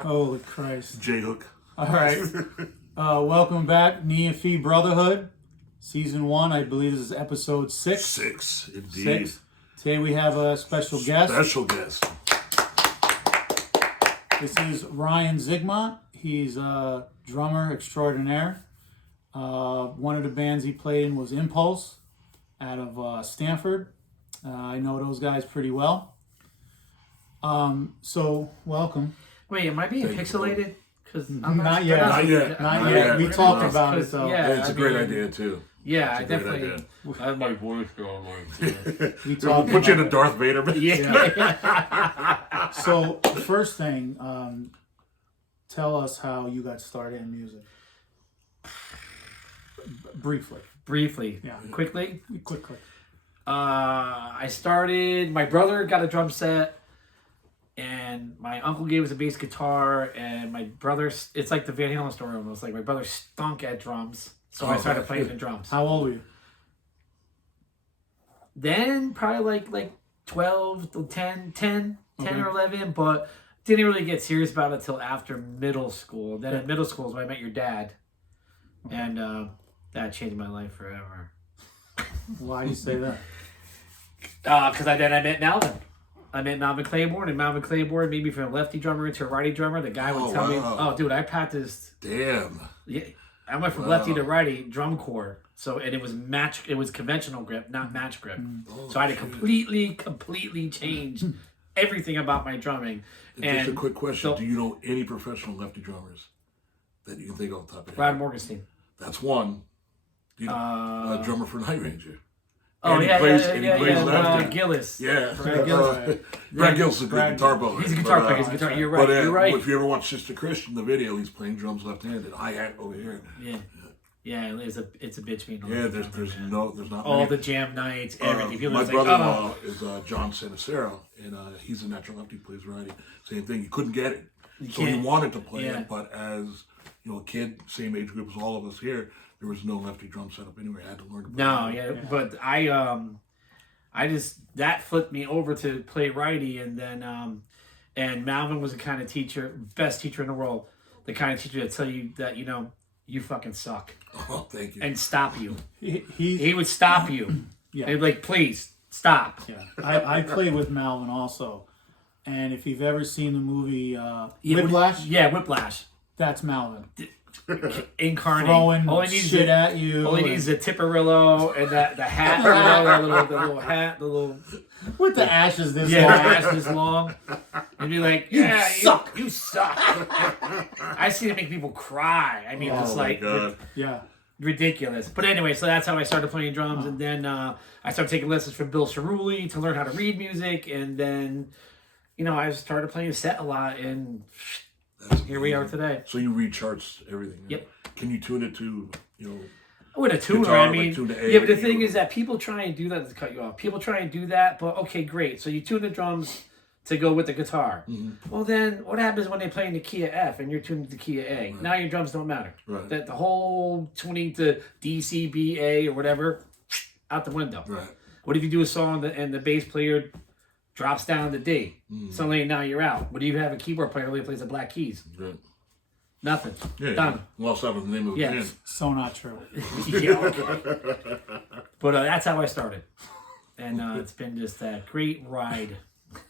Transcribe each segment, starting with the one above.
Holy Christ. J-Hook. All right. Welcome back, Nee&FeeBrotherhood. Season 1, I believe this is episode 6. 6, indeed. 6. Today we have a special guest. Special guest. This is Ryan Zygmont. He's a drummer extraordinaire. One of the bands he played in was Impulse out of Stanford. I know those guys pretty well. So, welcome. Wait, am I being pixelated? Because Not yet. Not yet. Not Not yet. yet. We talked about it, so. Yeah. It's a great idea, too. Yeah, I It's a great definitely. idea. I have my voice going like. We We'll talked put you in about a Darth Vader. Yeah. So, first thing, tell us how you got started in music. Briefly. Briefly. Yeah. Quickly. Quickly. I started. My brother got a drum set, and my uncle gave us a bass guitar. And my brother, it's like the Van Halen story almost. Like my brother stunk at drums, so I started playing the drums. How old were you? Then probably like 12 to 10 Okay. or 11, but didn't really get serious about it till after middle school. Then in middle school is when I met your dad, and that changed my life forever. Why do you say that? Because I met Malvin. I met Malvin Claiborne, and Malvin Claiborne made me from a lefty drummer into a righty drummer. The guy would tell me, "Oh, dude, I practiced." Damn. Yeah, I went from lefty to righty drum corps. So, and it was It was conventional grip, not match grip. So I had to completely change everything about my drumming. Just a quick question. Do you know any professional lefty drummers that you can think off the top of your Brad head? Morgenstein. That's one. Do you know a drummer for Night Ranger? Oh, And he yeah, plays Brad Gillis. Yeah. Brad Gillis. Brad Gillis is a good guitar player. He's a guitar player. He's a guitar. You're right. You're right. If you ever watch Sister Christian, the video, he's playing drums left-handed. Hi-hat over here. Yeah, it's a bitch being. Yeah, there's not all many. the jam nights, everything. People My are like, brother-in-law is John Sanacero, and he's a natural lefty, plays righty. Same thing. He couldn't get it, so he wanted to play it, but as a kid, same age group as all of us here, there was no lefty drum setup anyway. I had to learn to play. But I just that flipped me over to play righty, and then and Malvin was the kind of teacher, best teacher in the world, the kind of teacher that tell you that you fucking suck. Oh, thank you. And stop you. He would stop you. Yeah. He'd be like, please stop. Yeah. I played with Malvin also. And if you've ever seen the movie Whiplash, Whiplash. that's Malvin. Incarnate. Throwing shit at you. All he needs is a Tipperillo and the hat, the little hat, the little with the ashes this the long. ass this long. And be like, You suck. You suck. I see it make people cry. I mean, it's like Yeah. ridiculous. But anyway, so that's how I started playing drums, and then I started taking lessons from Bill Cerulli to learn how to read music, and then I started playing set a lot, and here we are today. So you read charts, everything. Yep. Can you tune it to With a tuner, guitar, I mean, like tune to A, yeah, but the or thing you- is that people try and do that to cut you off. People try and do that, but okay, great. So you tune the drums to go with the guitar. Mm-hmm. Well, then what happens when they play in the key of F and you're tuning to the key of A? Right. Now your drums don't matter. Right. That the whole tuning to D, C, B, A, or whatever, out the window. Right. What if you do a song and the bass player drops down to D? Suddenly now you're out. What do you have a keyboard player who only plays the black keys? Right. Nothing. Yeah. Done. Lost out of the name of the Yeah. band. So not true. Yeah, okay. But that's how I started. And it's been just a great ride.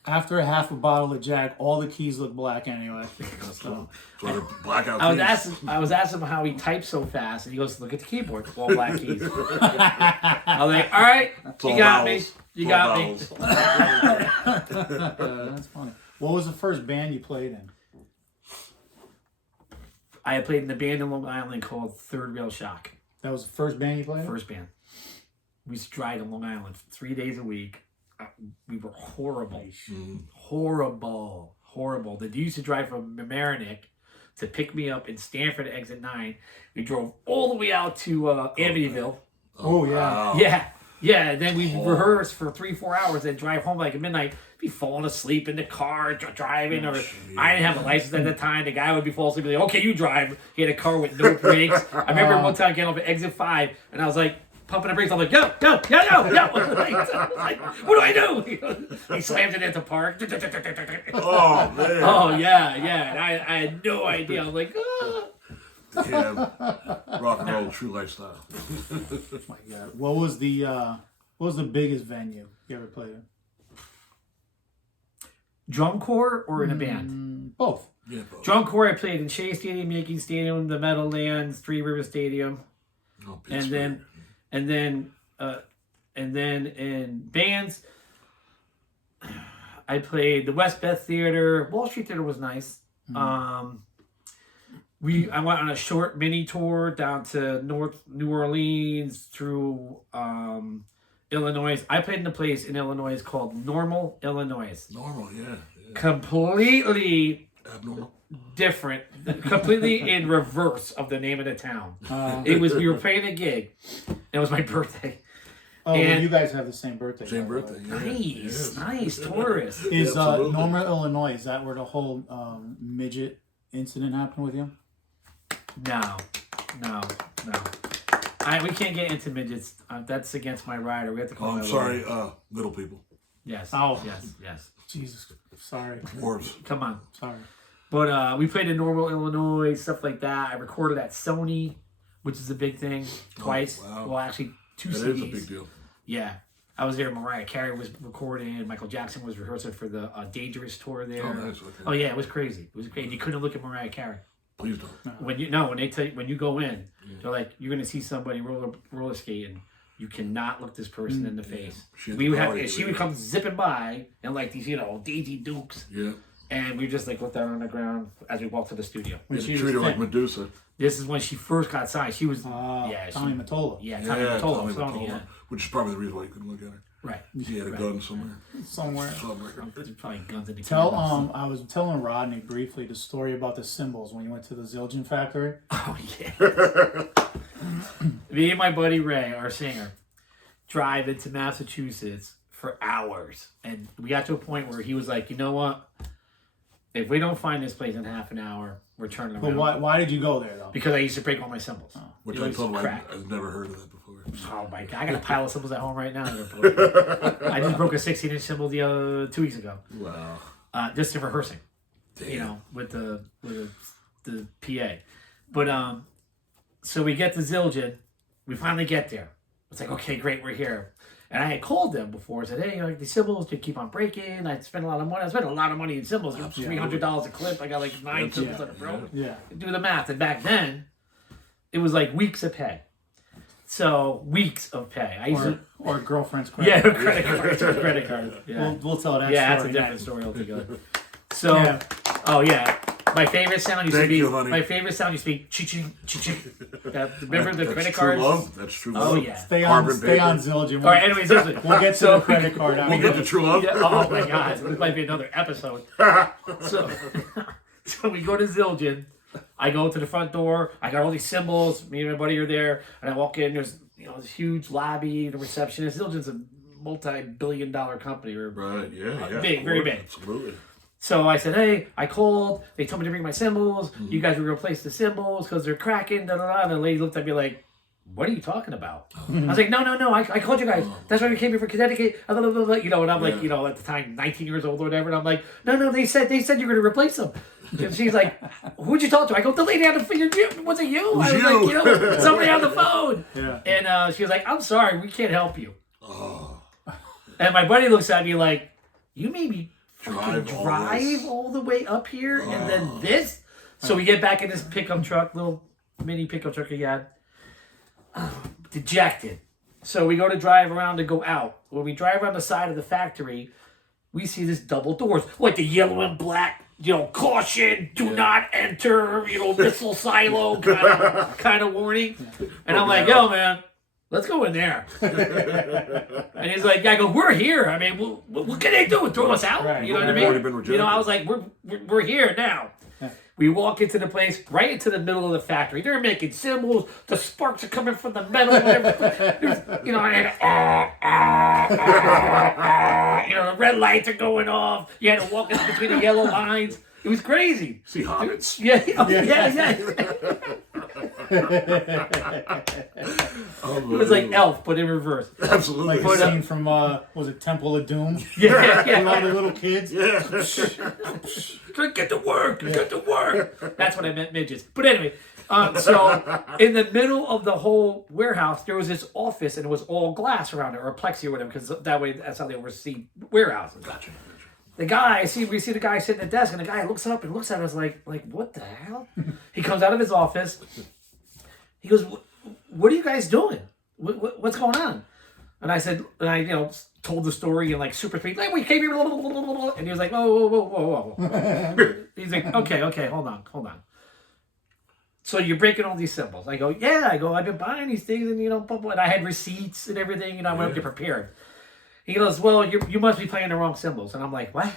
After a half a bottle of Jack, all the keys look black anyway. So they're blackout. I was asking him how he types so fast, and he goes, "Look at the keyboard, all black keys." I was like, "All right, you got me. You got me." That's funny. What was the first band you played in? I had played in a band in Long Island called Third Rail Shock. That was the first band you played in? First band. We used to drive to Long Island 3 days a week. We were horrible. Horrible. They used to drive from Mamaroneck to pick me up in Stanford at exit 9. We drove all the way out to Amityville. Oh, yeah. Wow. Yeah. And then we rehearsed for 3-4 hours and drive home like at midnight. Be falling asleep in the car, driving, or I didn't have a license at the time. The guy would be falling asleep, be like, "Okay, you drive." He had a car with no brakes. I remember one time getting off at exit 5, and I was like, pumping the brakes. I'm like, yo. Like, what do I do? He slammed it at the park. Oh man. Oh yeah. And I had no idea. I'm like, ah. Yeah, rock and roll, true lifestyle. My God. What was the biggest venue you ever played in? Drum corps or in a band? Both. Yeah, bro. Drum corps, I played in Shea Stadium, Yankee Stadium, the Meadowlands, Three River Stadium, Oh, and Pittsburgh. then in bands, I played the West Beth Theater. Wall Street Theater was nice. I went on a short mini tour down to North New Orleans through Illinois. I played in a place in Illinois called Normal, Illinois. Normal, yeah. Completely Abnormal. different, completely in reverse of the name of the town. We were playing a gig. It was my birthday. Oh, well, And- you guys have the same birthday. Same by the way. birthday. Yeah. Nice, tourist. Is Absolutely. Normal, Illinois, is that where the whole midget incident happened with you? No. We can't get into midgets. That's against my rider. We have to call. Oh, I'm my sorry, lawyer. little people. Yes. Oh. Yes. Jesus. Sorry. Dwarves. Come on. Sorry. But we played in Normal, Illinois, stuff like that. I recorded at Sony, which is a big thing, twice. wow. Well, actually, 2 That CDs. is a big deal. Yeah. I was there. Mariah Carey was recording. Michael Jackson was rehearsing for the Dangerous tour there. Oh, nice. Okay. Oh, yeah, it was crazy. It was crazy. You couldn't look at Mariah Carey. Please don't. When they tell you, when you go in, they're like, you're gonna see somebody roller skating. You cannot look this person in the face. She had We would have, quality, and she would come zipping by and like these, Daisy Dukes, Yeah. and we just like looked down on the ground as we walked to the studio. When You she was treat her like thin. Medusa. This is when she first got signed. She was, Tommy Mottola. yeah, Yeah, Tommy Mottola, Tommy Sony, Mottola, yeah, which is probably the reason why you couldn't look at her. right. She had a gun somewhere. Somewhere. There's probably guns in the Tell cameras. I was telling Rodney briefly the story about the cymbals when you went to the Zildjian factory. Oh yeah. Me and my buddy Ray, our singer, drive into Massachusetts for hours, and we got to a point where he was like, "You know what? If we don't find this place in half an hour, we're turning But around." why did you go there though? Because I used to break all my cymbals. Which It I was told him crack. I've never heard of that before. Oh my god! I got a pile of cymbals at home right now. I just broke a 16-inch cymbal 2 weeks ago. Wow. Just in rehearsing. Damn. With the PA. But so we get to Zildjian, we finally get there. It's like, okay, great, we're here. And I had called them before. I said, hey, like these cymbals, they keep on breaking. I spent a lot of money. I spent a lot of money in cymbals. $300 a clip. I got like 9 cymbals that are broken. Yeah. Do the math. And back then, it was like weeks of pay. So weeks of pay. I used Or girlfriend's credit. yeah, credit cards. Yeah. We'll tell that Yeah, that's story a different next. story altogether. So, Yeah. oh yeah, my favorite sound used to Thank be you, honey. my favorite sound used to be ching. Remember the That's credit true cards? love. That's true Oh love. yeah. Stay Carbon on paper. Zildjian. All right. Anyways, listen. We'll get to the credit card. We'll get to true love. Yeah, oh my god, this might be another episode. So, so we go to Zildjian. I go to the front door. I got all these cymbals. Me and my buddy are there, and I walk in. There's this huge lobby. The receptionist. Zildjian's a multi-billion-dollar company. Or Right. Yeah. big, very big. Absolutely. So I said, hey, I called. They told me to bring my cymbals. You guys will replace the cymbals because they're cracking. Da, da, da. And the lady looked at me like, what are you talking about? I was like, no. I called you guys. That's why we came here for Connecticut. Blah, blah, blah, blah. And I'm like, at the time, 19 years old or whatever. And I'm like, no, they said you're going to replace them. And she's like, who'd you talk to? I go, the lady on the finger. Was it you? I was like, somebody on the phone. Yeah. And she was like, I'm sorry, we can't help you. Oh. And my buddy looks at me like, you made me Drive all the way up here and then this? So we get back in this pickup truck, little mini pickup truck he had. Dejected. So we go to drive around to go out. When we drive around the side of the factory, we see this double doors, like the yellow and black, caution, do not enter, missile silo kind of warning. And I'm like, yo, man, let's go in there. And he's like, yeah, I go, we're here. I mean, what can they do? Throw us out? Right. You know what I We've already mean? been rejected. I was like, we're here now. We walk into the place, right into the middle of the factory. They're making cymbals. The sparks are coming from the metal. The red lights are going off. You had to walk in between the yellow lines. It was crazy. See hobbits. Yeah. It was like Elf, but in reverse. Absolutely. Like the scene from was it Temple of Doom? Yeah. With all the little kids. Yeah. Get to work. Get to work. That's what I meant, midgets. But anyway, so in the middle of the whole warehouse, there was this office, and it was all glass around it, or plexi or whatever, because that way that's how they oversee warehouses. Gotcha. The guy, we see the guy sitting at the desk, and the guy looks up and looks at us like what the hell? He comes out of his office. He goes, "What are you guys doing? What's going on?" And I said, told the story in like super speed. Like, we came here, blah, blah, blah, blah, blah. And he was like, whoa. He's like, okay, hold on. So you're breaking all these symbols. I go, yeah. I've been buying these things, and blah, blah. And I had receipts and everything, I went to get prepared. He goes, well, you must be playing the wrong symbols. And I'm like, what?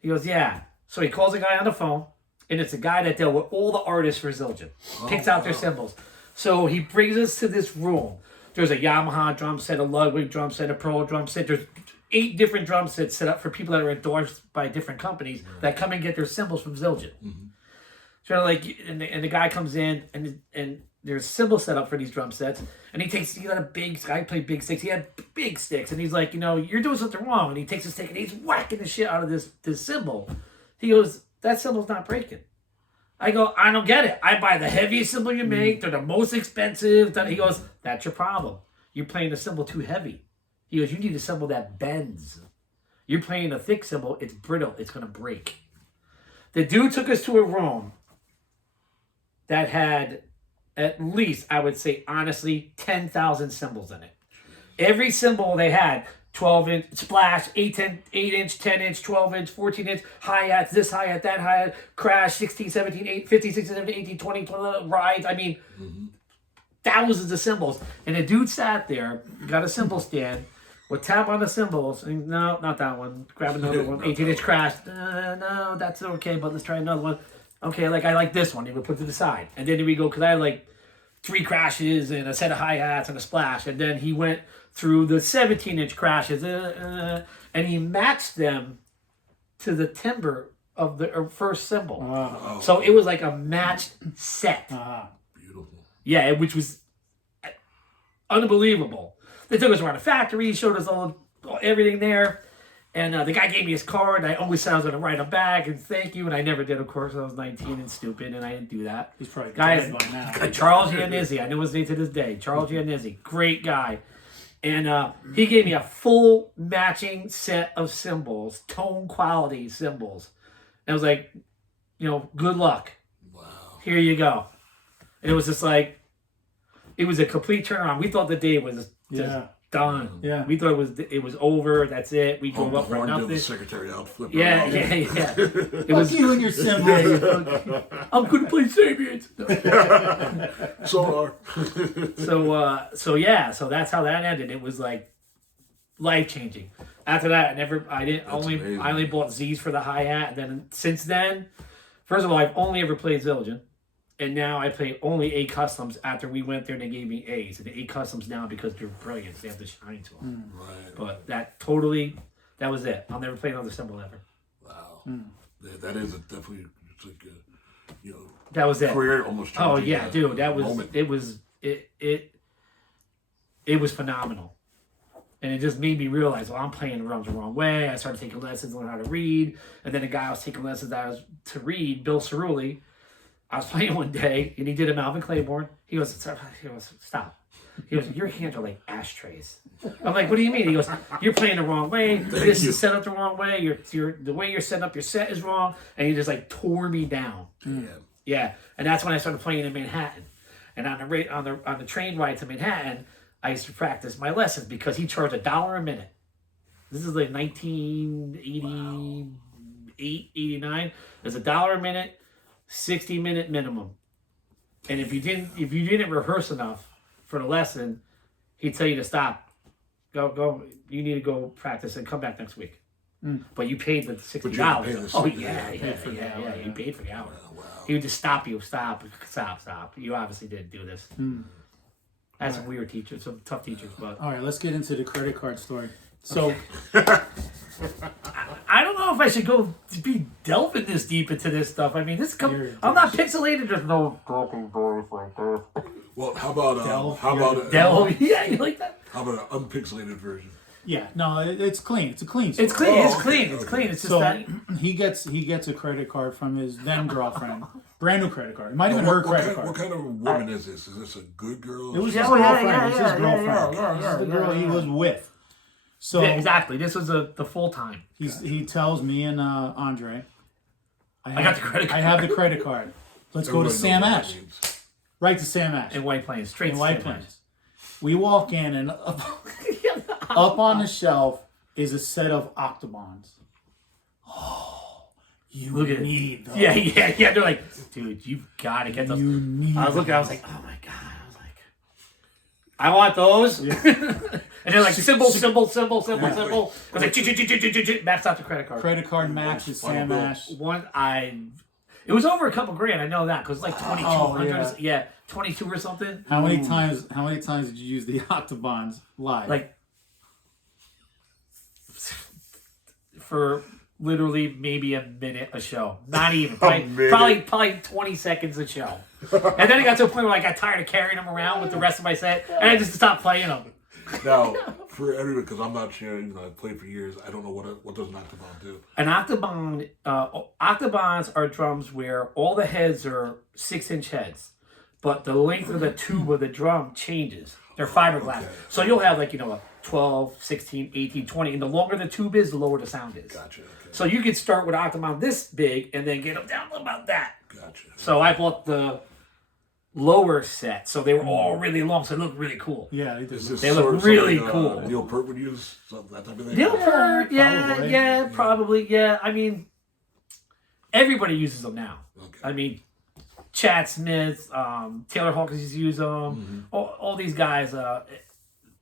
He goes, yeah. So he calls a guy on the phone, and it's a guy that dealt with all the artists for Zildjian. Picks out their symbols. So he brings us to this room. There's a Yamaha drum set, a Ludwig drum set, a Pearl drum set. There's 8 different drum sets set up for people that are endorsed by different companies that come and get their symbols from Zildjian. Mm-hmm. So and the guy comes in, and there's symbols set up for these drum sets, and he got a big, I played big sticks, he had big sticks, and he's like, you're doing something wrong, and he takes a stick, and he's whacking the shit out of this symbol. He goes, that symbol's not breaking. I go, I don't get it. I buy the heaviest symbol you make. They're the most expensive. He goes, that's your problem. You're playing the symbol too heavy. He goes, you need a symbol that bends. You're playing a thick symbol. It's brittle. It's going to break. The dude took us to a room that had at least, I would say, honestly, 10,000 symbols in it. Every symbol they had, 12-inch splash, 8-inch, 10-inch, 12-inch, 14-inch, hi-hats, this hi-hat, that hi-hat, crash, 16, 17, 8, 15, 16, 17, 18, 20, 20 rides. I mean, thousands of symbols. And the dude sat there, got a symbol stand, would tap on the symbols, and no, not that one. Grab another one, 18-inch crash. No, that's okay, but let's try another one. Okay, I like this one. He would put it to the side. And then we go, because I had 3 crashes and a set of hi-hats and a splash. And then he went through the 17-inch crashes, and he matched them to the timbre of the first symbol. So it was like a matched set. Beautiful. Yeah, which was unbelievable. They took us around the factory, showed us everything there. And the guy gave me his card, and I always said I was going to write him back and thank you, and I never did, of course. I was 19 and stupid, and I didn't do that. He's probably dead by now. Charles Giannizzi. I know his name to this day. Charles Giannizzi. Great guy. And he gave me a full matching set of symbols, tone quality symbols. And I was like, good luck. Wow. Here you go. And it was just it was a complete turnaround. We thought the day was just done. Yeah. We thought it was over. That's it. We drove up for nothing. The secretary out flipping. Yeah. It was you and your symbol. I'm gonna play Sabians. So So that's how that ended. It was life changing. After that, I only bought Z's for the hi-hat, and then since then, first of all, I've only ever played Zildjian. And now I play only A customs after we went there and they gave me A's. And the A customs now, because they're brilliant, they have to shine to them. Right. But that was it. I'll never play another symbol ever. Wow. That is definitely, it's like that was it. Career almost. Oh yeah, dude, that was moment. it was phenomenal. And it just made me realize, I'm playing the drums the wrong way. I started taking lessons, learn how to read. And then the guy I was taking lessons to read, Bill Cerulli, I was playing one day, and he did a Malvin Claiborne. He goes, stop. He goes, your hands are like ashtrays. I'm like, what do you mean? He goes, you're playing the wrong way. This is set up the wrong way. The way you're setting up your set is wrong. And he just tore me down. Yeah. And that's when I started playing in Manhattan. And on the train ride to Manhattan, I used to practice my lessons because he charged $1 a minute. This is 1988, 89. There's $1 a minute. 60-minute minimum. And if you didn't rehearse enough for the lesson, he'd tell you to stop. Go. You need to go practice and come back next week. But you paid the $60. Oh yeah. You paid for the hour. Wow. He would just stop you. Stop. You obviously didn't do this. I had some weird teachers, some tough teachers, but all right, let's get into the credit card story. So I don't know. know if I should go to be delving this deep into this stuff. I mean, You're- I'm not pixelated. There's no talking voice like this. Well, how about Delve, yeah, you like that? how about an unpixelated version? Yeah, no, it's clean. It's a clean story. It's clean. Oh, It's okay, clean. It's okay. clean. It's just So that. he gets a credit card from his then girlfriend, brand new credit card. It might have been What, her what credit kind, card. what kind of woman is this? Is this a good girl? It was his Yeah, oh, yeah, girlfriend. yeah, It was yeah, his girlfriend. yeah, This is the yeah, girl he yeah. was with. So Yeah, exactly. This was the full time. he tells me and Andre, I got the credit card. I have the credit card. Let's go to Everybody Sam knows what that Ash. means. Right to Sam Ash. In White Plains, straight In to White Sam Plains. We walk in and up on the shelf is a set of octobons. Oh, you Look at it. need those. Yeah. They're like, dude, you gotta get those. You need I was looking. I was like, oh my god. I was like, I want those. And they're like, symbol. I was like, max out the credit card. credit card matches Sam bill. Ash. It was over a couple grand. I know that because like 2,200. Oh, Yeah, 22 or something. How many times did you use the octobons live? Like for literally maybe a minute a show. Not even. Probably 20 seconds a show. And then it got to a point where I got tired of carrying them around with the rest of my set, and I just stopped playing them. Now, for everyone, because I'm not sure, even though I've played for years, I don't know what does an octobon do. An octobon, octobons are drums where all the heads are 6-inch heads, but the length of the tube of the drum changes. They're fiberglass. Okay. So you'll have like, a 12, 16, 18, 20, and the longer the tube is, the lower the sound is. Gotcha. Okay. So you could start with an octobon this big and then get them down to about that. Gotcha. So I bought the lower set, so they were all really long, so they looked really cool. yeah, they did. Is this They look sort of really something, cool. Neil Peart would use that type of thing. Neil Peart, probably. probably, yeah. I mean, everybody uses them now. Okay. I mean, Chad Smith, Taylor Hawkins use them. Mm-hmm. All these guys.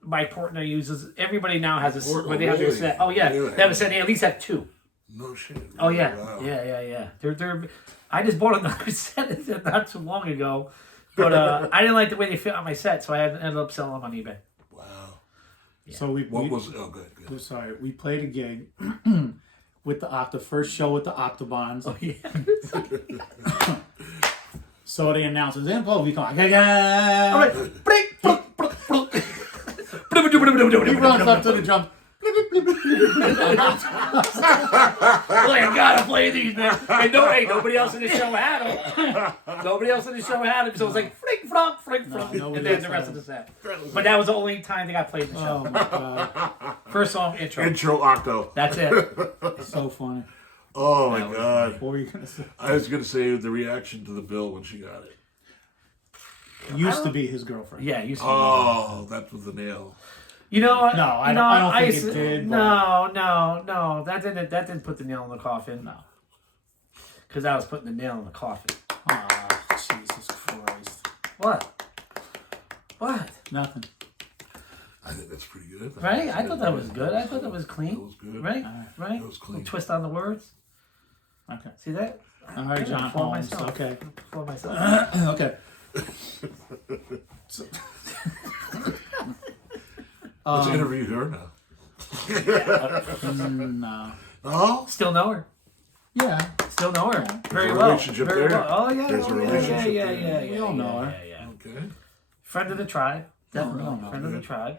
Mike Portnoy uses. Everybody now has a Portnoy, where they have their really? set. Oh yeah, Really? they have a set. They at least have two. No shit. Oh yeah, Wow. yeah. They're. I just bought another set not too long ago, but I didn't like the way they fit on my set, so I ended up selling them on eBay. Wow. So Good. sorry, we played a gig with the first show with the octobons. Oh yeah. So they announced it's info. We come. All right. He runs up to the drum. Like, I gotta play these, man. And nobody else in the show had them. Nobody else in the show had them, so it was like flick flunk, nobody and then else the rest had of the set. But that was the only time they got played in the show. Oh my god, First song, intro. Intro octo. That's it. so funny. Oh my god. What were you gonna say? I was gonna say the reaction to the bill when she got it. Used to be his girlfriend. Yeah, you see. Oh, that was the nail. You know what? No, I don't think it did, but- No. That didn't put the nail in the coffin. No. Because I was putting the nail in the coffin. Oh, Jesus Christ. What? Nothing. I think that's pretty good. Right? I thought that was good. I thought that was clean. That was good. Right? Right? That was clean. Little twist on the words. Okay. See that? All right, John For Holmes. myself. Okay. For myself. Okay. So, Let's interview her now. no. Oh? Still know her. Yeah. Still know her. Very a well. relationship Very there. well. Oh yeah. There's a oh, yeah, relationship yeah, there. yeah. We all know her. Yeah. Okay. Friend of the tribe. Definitely. Oh, Friend of the tribe.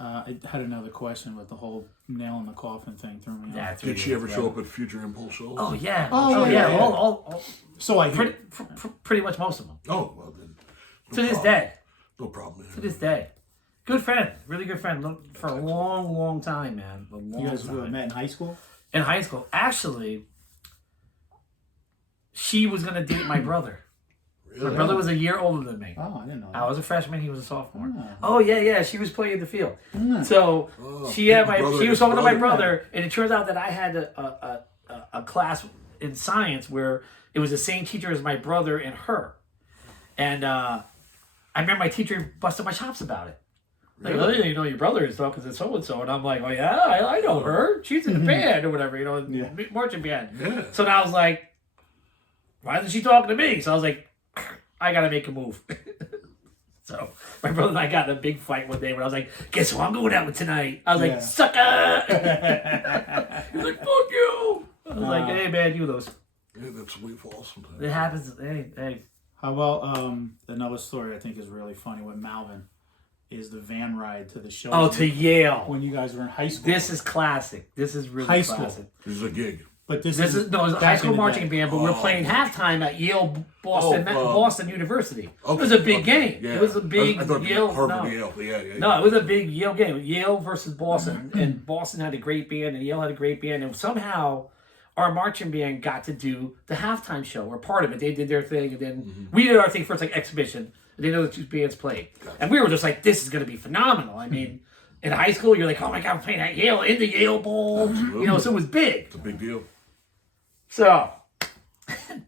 I had another question with the whole nail in the coffin thing through me. Yeah. off. Did she ever show up at Future Impulse shows? Oh yeah. Oh, yeah. All So I hear. pretty much most of them. Oh, well then. No To this problem. day. No problem. Man. To this day. Good friend. Really good friend. For a long time, man. A long You guys time. met in high school? In high school. Actually, she was going to date my brother. My Really? brother was a year older than me. Oh, I didn't know that. I was a freshman. He was a sophomore. Oh. Oh yeah. She was playing the field. Mm. So Oh, she had brother she was is talking to my brother. brother, and it turns out that I had a class in science where it was the same teacher as my brother and her. And I remember my teacher busted my chops about it. Like, oh, you know, your brother is talking to so and so, and I'm like, oh yeah, I know her. She's in the band or whatever, Yeah. marching band. Yeah. So now I was like, why isn't she talking to me? So I was like, I gotta make a move. So my brother and I got in a big fight one day where I was like, guess who I'm going out with tonight? I was Yeah. like, sucker! He was like, fuck you! I I was like, hey man, you lose. Yeah, that's the way it falls sometimes. It happens. Hey. How about another story I think is really funny with Malvin is the van ride to the show. Oh, to Yale. When you guys were in high school. This is classic. This is really High school. classic. This is a gig. But this is is no, it was a high school marching band, but we're Oh. playing halftime at Yale Boston University. Okay. It was a big game. Yeah. It was a big I thought Yale. Harvard, No. Yale. Yeah. No, it was a big Yale game. Yale versus Boston. And Boston had a great band, and Yale had a great band. And somehow our marching band got to do the halftime show, or part of it. They did their thing, and then we did our thing first, like exhibition. And then the other two bands played. And we were just like, this is going to be phenomenal. I mean, in high school, you're like, oh my God, I'm playing at Yale, in the Yale Bowl. Absolutely. You know, so it was big. It's a big deal. So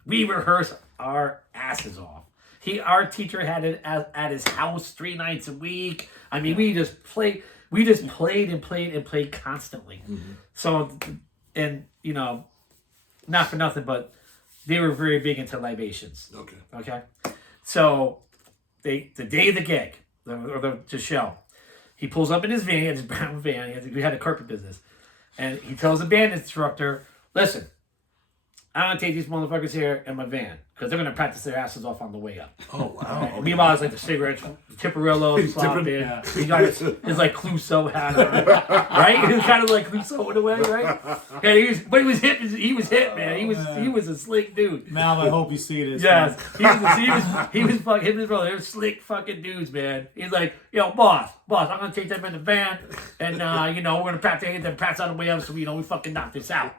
we rehearsed our asses off. Our teacher had it at his house 3 nights a week. I mean, we just played and played constantly. So, and you know, not for nothing, but they were very big into libations. Okay. So the day of the gig, the show, he pulls up in his van, his brown van. We had a carpet business, and he tells the band instructor, "Listen, I'm gonna take these motherfuckers here in my van because they're gonna practice their asses off on the way up." Oh wow. Okay. Meanwhile, it's like the cigarettes, the Tipperillo, slopping. yeah. He got his like Clouseau hat on, right? He was kind of like Clouseau in a way, right? Yeah, he was hip, man. He was a slick dude. Mal, I hope you see this. Yes, he was fucking him and his brother. They were slick fucking dudes, man. He's like, yo, boss, I'm gonna take them in the van, and you know, we're gonna practice them on the way up, so we fucking knock this out.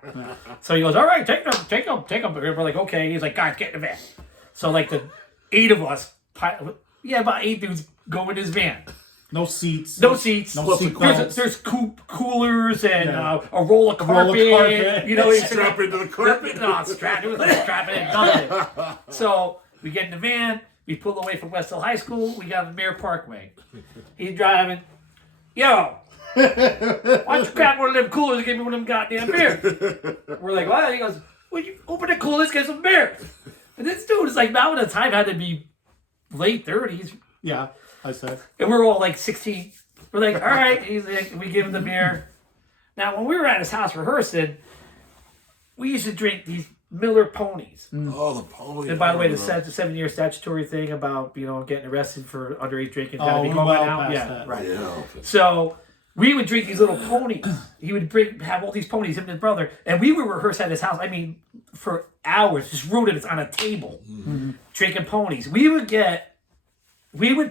So he goes, all right, take them. And we're like, okay. He's like, guys, get in the van. So like the 8 of us, about 8 dudes go in his van. No seats. No seats. No seat belts. There's coolers and a roll of carpet. You know, Strap into the carpet. No, strap it in. Nothing. So we get in the van. We pull away from West Hill High School. We got the Mayor Parkway. He's driving. Yo, why don't you grab one of them coolers and give me one of them goddamn beers? We're like, what? He goes, well, you open the coolers, get some beers. And this dude is like, now at the time had to be late 30s. Yeah, I said. And we're all like 16. We're like, all right. He's like, we give him the beer. Now, when we were at his house rehearsing, we used to drink these Miller Ponies. Oh, the pony. And by the way, the 7-year statutory thing about, getting arrested for underage drinking got to be we gone well now. past Yeah, that. right. Yeah. So we would drink these little ponies. He would have all these ponies, him and his brother, and we would rehearse at his house. I mean, for hours, just rodents on a table, drinking ponies. We would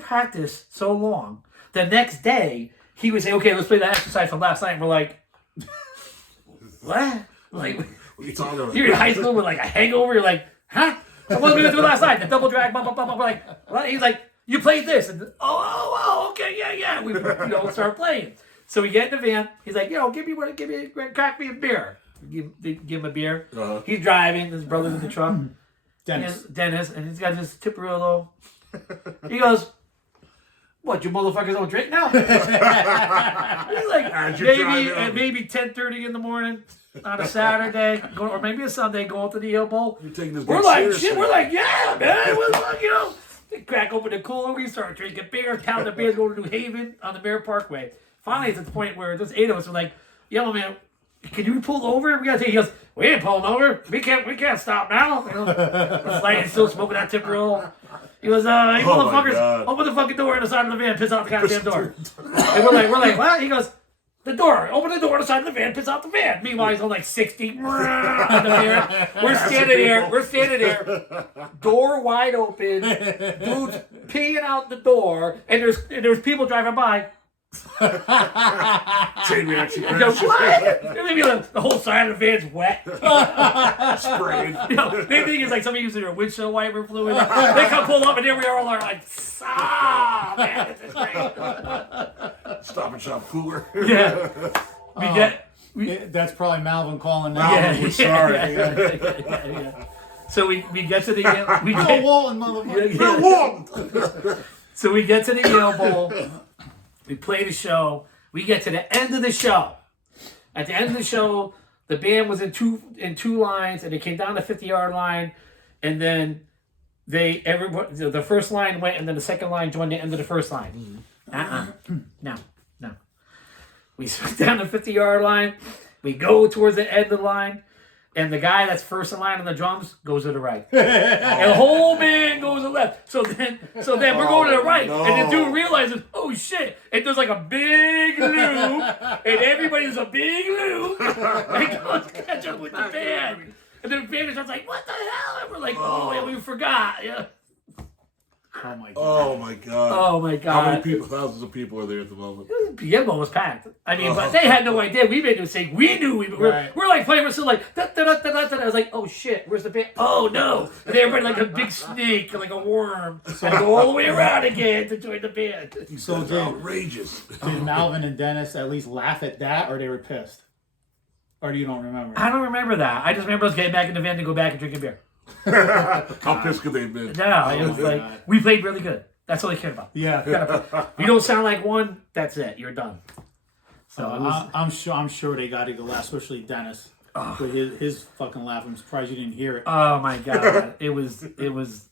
practice so long. The next day, he would say, "Okay, let's play that exercise from last night." And we're like, "What?" Like, What are you talking about? you're in high school with like a hangover. You're like, "Huh? What was we gonna do last night? The double drag, blah blah blah blah." We're like, what? He's like, "You played this," and okay, yeah. We start playing. So we get in the van. He's like, "Yo, crack me a beer." Give him a beer. Uh-huh. He's driving. His brother's in the truck. Dennis. Dennis, and he's got this Tipperillo. He goes, "What, you motherfuckers don't drink now?" He's like, maybe 10:30 in the morning on a Saturday, or maybe a Sunday, going to the Yale Bowl. You're taking this We're big like, seriously. shit. We're like, yeah, man. We're like, They crack open the cooler. We start drinking beer. Pound the beers. Go to New Haven on the Mayor Parkway. Finally, it's at the point where there's 8 of us. We're like, yo, man, can you pull over? We gotta take. He goes, we ain't pulling over. We can't stop now. It's like he's still smoking that Tipperillo. He goes, hey, motherfuckers, God. open the fucking door on the side of the van, piss out the goddamn door. And we're like, what? He goes, the door, open the door on the side of the van, piss out the van. Meanwhile, he's on like 60 on the van. We're standing there, door wide open, dudes peeing out the door, and there's people driving by. Chain reaction. What? The whole side of the van's wet. Sprayed. They think it's like somebody using their windshield wiper fluid. They come pull up, and here we are all like, man, this is great. Stop and shop cooler. Yeah. That's probably Malvin calling now. Yeah, We're sorry. yeah. So we get to the Go Walton, motherfucker. So we get to the Yale Bowl. We play the show. We get to the end of the show. At the end of the show, the band was in two lines, and they came down the 50-yard line, and then the first line went, and then the second line joined the end of the first line. No. We swing down the 50-yard line. We go towards the end of the line, And the guy that's first in line on the drums goes to the right. And the whole band goes to the left. So then we're going to the right. no. And the dude realizes, oh shit, and there's like a big loop. And everybody's a big loop. And goes to catch up with the band. And then the band starts like, what the hell? And we're like, oh, yeah, we forgot. Yeah. Oh my god. Oh my god. Oh my god. How many people? Thousands of people are there at the moment. Piedmont was packed. I mean, but they had no idea. We made a mistake. We knew we're like playing. We're still like da, da, da, da, da, da. I was like, oh shit, where's the band? Oh no! And everybody like a big snake, like a worm, and go all the way around again to join the band. So It's outrageous. did Malvin and Dennis at least laugh at that, or they were pissed? Or you don't remember? I don't remember that. I just remember us getting back in the van to go back and drink a beer. How pissed could they have been? No, it was like God. we played really good. That's all they cared about. Yeah. You don't sound like one. That's it. You're done. So it was, I'm sure they got to go laugh, especially Dennis with his fucking laugh. I'm surprised you didn't hear it. oh my god, it was the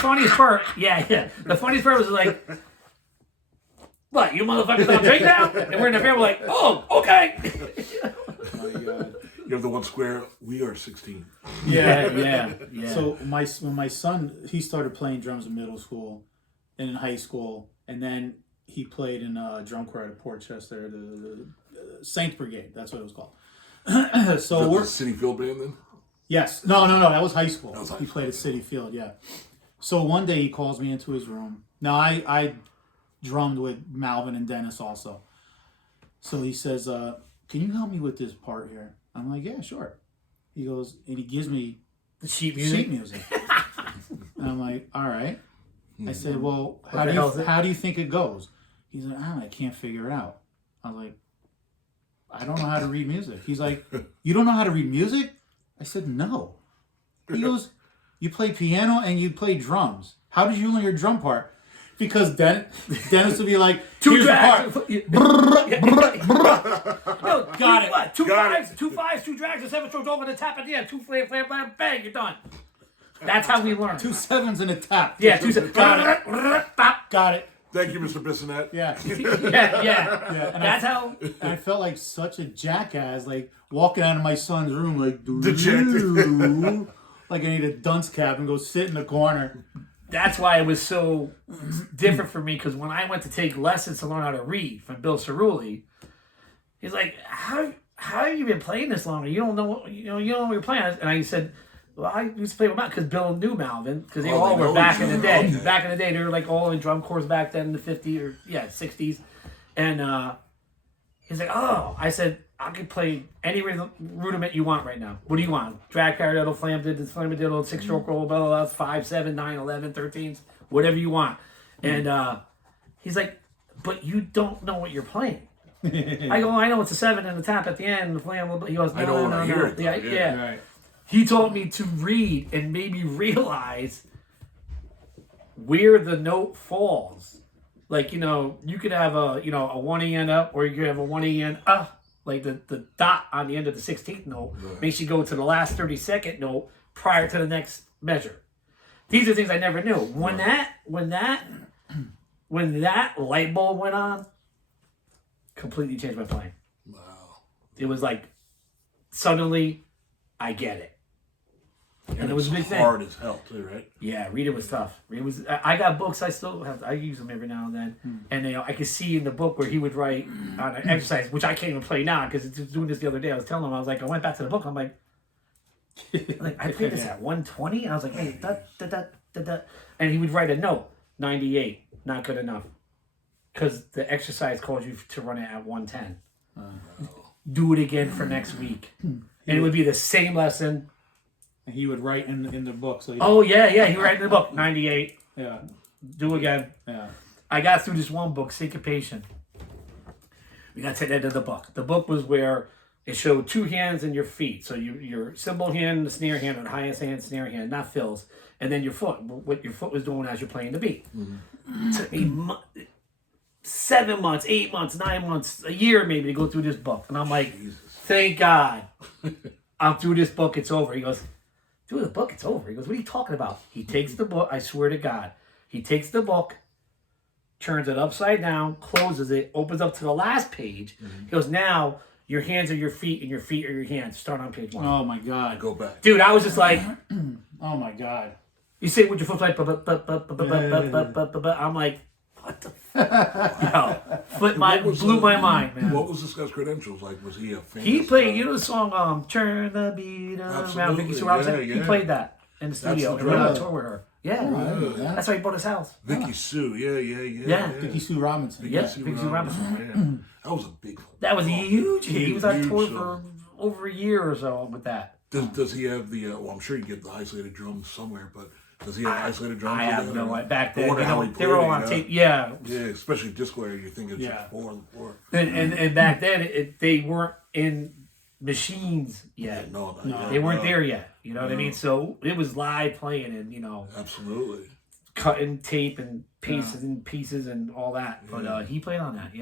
funniest part. Yeah. The funniest part was like, what, you motherfuckers don't drink now? And we're in the van. We're like, oh, okay. Oh my god. You have the one square. We are 16. Yeah. So when my son, he started playing drums in middle school and in high school, and then he played in drum choir at Portchester, the Saints Brigade. That's what it was called. So Was it the City Field band then? yes, no, that was high school. was high He school, played at City Field, yeah. So one day he calls me into his room. Now I drummed with Malvin and Dennis also. So he says, "Can you help me with this part here?" I'm like, "Yeah, sure." He goes and he gives me The sheet sheet music. music. And I'm like, all right. I said, well, the hell is it? how do you think it goes? He's like, I can't figure it out. I was like, I don't know how to read music. He's like, you don't know how to read music? I said, no. He goes, you play piano and you play drums. How did you learn your drum part? Because Dennis would be like, here's the part. No, Got it. What? Two Got fives, two fives, two drags, a 7-stroke over the tap at the end, two flare, bam, bang, you're done. That's how we learn. 2 7s and a tap. Yeah, 2 7. Got it. Thank you, Mr. Bissonette. Yeah. Yeah. And That's how. And I felt like such a jackass, like walking out of my son's room, like, Dejected. like I need a dunce cap and go sit in the corner. That's why it was so different for me, because when I went to take lessons to learn how to read from Bill Cerulli, he's like, "How have you been playing this long? You don't know what you don't know what you're playing." And I said, "Well, I used to play with Malvin because Bill knew Malvin because they all were back in the day. Okay. Back in the day, they were like all in drum corps back then in the 50s or 60s." And he's like, "Oh," I said, "I could play any rudiment you want right now. What do you want? Drag paradiddle, flam diddle, 6-stroke roll, blah, blah, blah, 5, 7, 9, 11, 13s, whatever you want." And he's like, "But you don't know what you're playing." I go, "I know it's a 7 and a tap at the end, the flam." He goes, "No, I know when I hear it, though. Yeah. Right. He taught me to read and made me realize where the note falls. Like, you could have a 1 EN up, or you could have a 1 EN up. Like the dot on the end of the 16th note makes you go to the last 32nd note prior to the next measure. These are things I never knew. When that light bulb went on, completely changed my playing. Wow. It was like suddenly I get it. And it was a big thing. Hard as hell too, right? Yeah, reading was tough. Reading was. I got books. I still have. I use them every now and then. And I could see in the book where he would write on an exercise, which I can't even play now because it's doing this the other day. I was telling him, I was like, I went back to the book. I'm like I played this at 120. I was like, hey, da. And he would write a note, 98, not good enough, because the exercise calls you to run it at 110. Do it again for next week, and it would be the same lesson. And he would write in the book. So Oh, yeah, he would write in the book, 98, yeah, do again. yeah. I got through this one book, Syncopation. We got to the end of the book. The book was where it showed 2 hands and your feet. So your cymbal hand, the snare hand, or the highest hand, snare hand, not fills. And then your foot, what your foot was doing as you're playing the beat. It took me 7 months, 8 months, 9 months, a year maybe to go through this book. And I'm like, thank God I'm through this book, it's over. He goes, through the book, it's over. He goes, what are you talking about? He takes the book, I swear to God, he takes the book, turns it upside down, closes it, opens up to the last page. He goes, now your hands are your feet and your feet are your hands. Start on page 1. Oh my god. Go back. Dude, I was just like, Oh my god. you say it with your foot like, I'm like, what the blew my mind, man. What was this guy's credentials like? Was he a famous? He played, you know the song, Turn the Beat Around, Vicky Sue Robinson? Yeah. He played that in the studio and went on tour with her. Yeah. That's why he bought his house. Vicky Sue, Yeah. Vicky Sue Robinson. Yeah, Vicky Sue Robinson. That was a big. That was a huge hit. He was on tour song. for over a year or so with that. Does he have the? Well, I'm sure you get the isolated drums somewhere, but does he have isolated drums? I have no idea. Back then, how he they were all on played, tape. Yeah. Yeah, especially disco era. You think it's Yeah. 4 on the floor. And back then, they weren't in machines yet. No, They weren't there yet. You know what I mean? So it was live playing and, Absolutely. cutting tape and pieces and all that. But he played on that,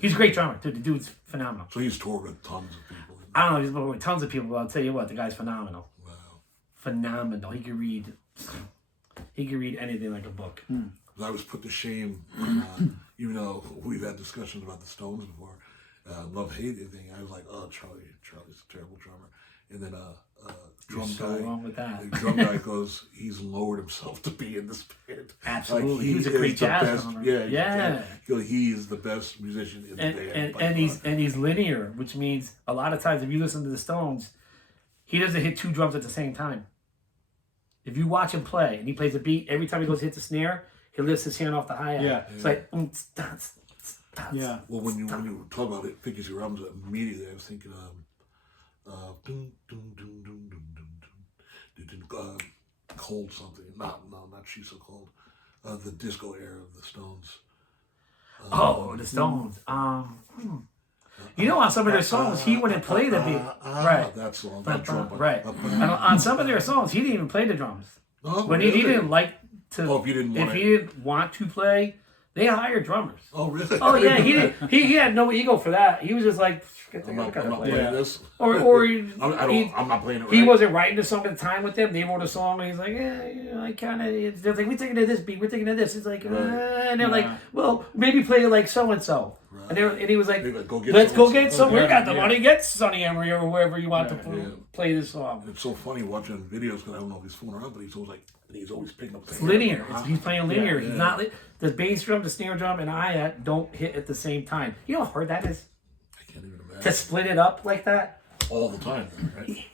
He's a great drummer, dude. The dude's phenomenal. So he's toured with tons of people. I don't know, he's toured with tons of people, but I'll tell you what, the guy's phenomenal. Wow. Phenomenal. He could read anything like a book. I was put to shame, even though we've had discussions about the Stones before, love-hate thing. I was like, oh, Charlie's a terrible drummer. And then drum so guy, wrong with that. the drum guy goes, he's lowered himself to be in this band. Absolutely. Like, he was a is great the jazz best, drummer. Yeah. He is the best musician in the band. And he's linear, which means a lot of times if you listen to the Stones, he doesn't hit 2 drums at the same time. If you watch him play and he plays a beat, every time he goes to hit the snare, he lifts his hand off the hi-hat. Yeah. It's like, Yeah. Well, when you talk about it, Vicky Sue Robinson, immediately I was thinking, cold something. Not She's So Cold. The disco era of the Stones. the Stones. You know, on some of their songs, he wouldn't play the beat. Right. That song, that drum. Right. And on some of their songs, he didn't even play the drums. Oh, When really? he didn't like to, Oh, if he didn't want to play, they hired drummers. Oh, really? Oh yeah, he had no ego for that. He was just like, I'm not playing this. Or I'm not playing it right. he wasn't writing the song at the time with them. They wrote a song, and he's like, I kind of. They're like, we're thinking of this beat, we're thinking of this. It's like, and they're like, well, maybe play it like so and so. And he was like, let's go get some. We got the money. Get Sonny Emery or wherever you want to play this song. It's so funny watching videos because I don't know if he's fooling around, but he's always picking up. It's linear. He's playing linear. He's not the bass drum, the snare drum, and hi-hat don't hit at the same time. You know how hard that is? I can't even imagine. To split it up like that? All the time, right?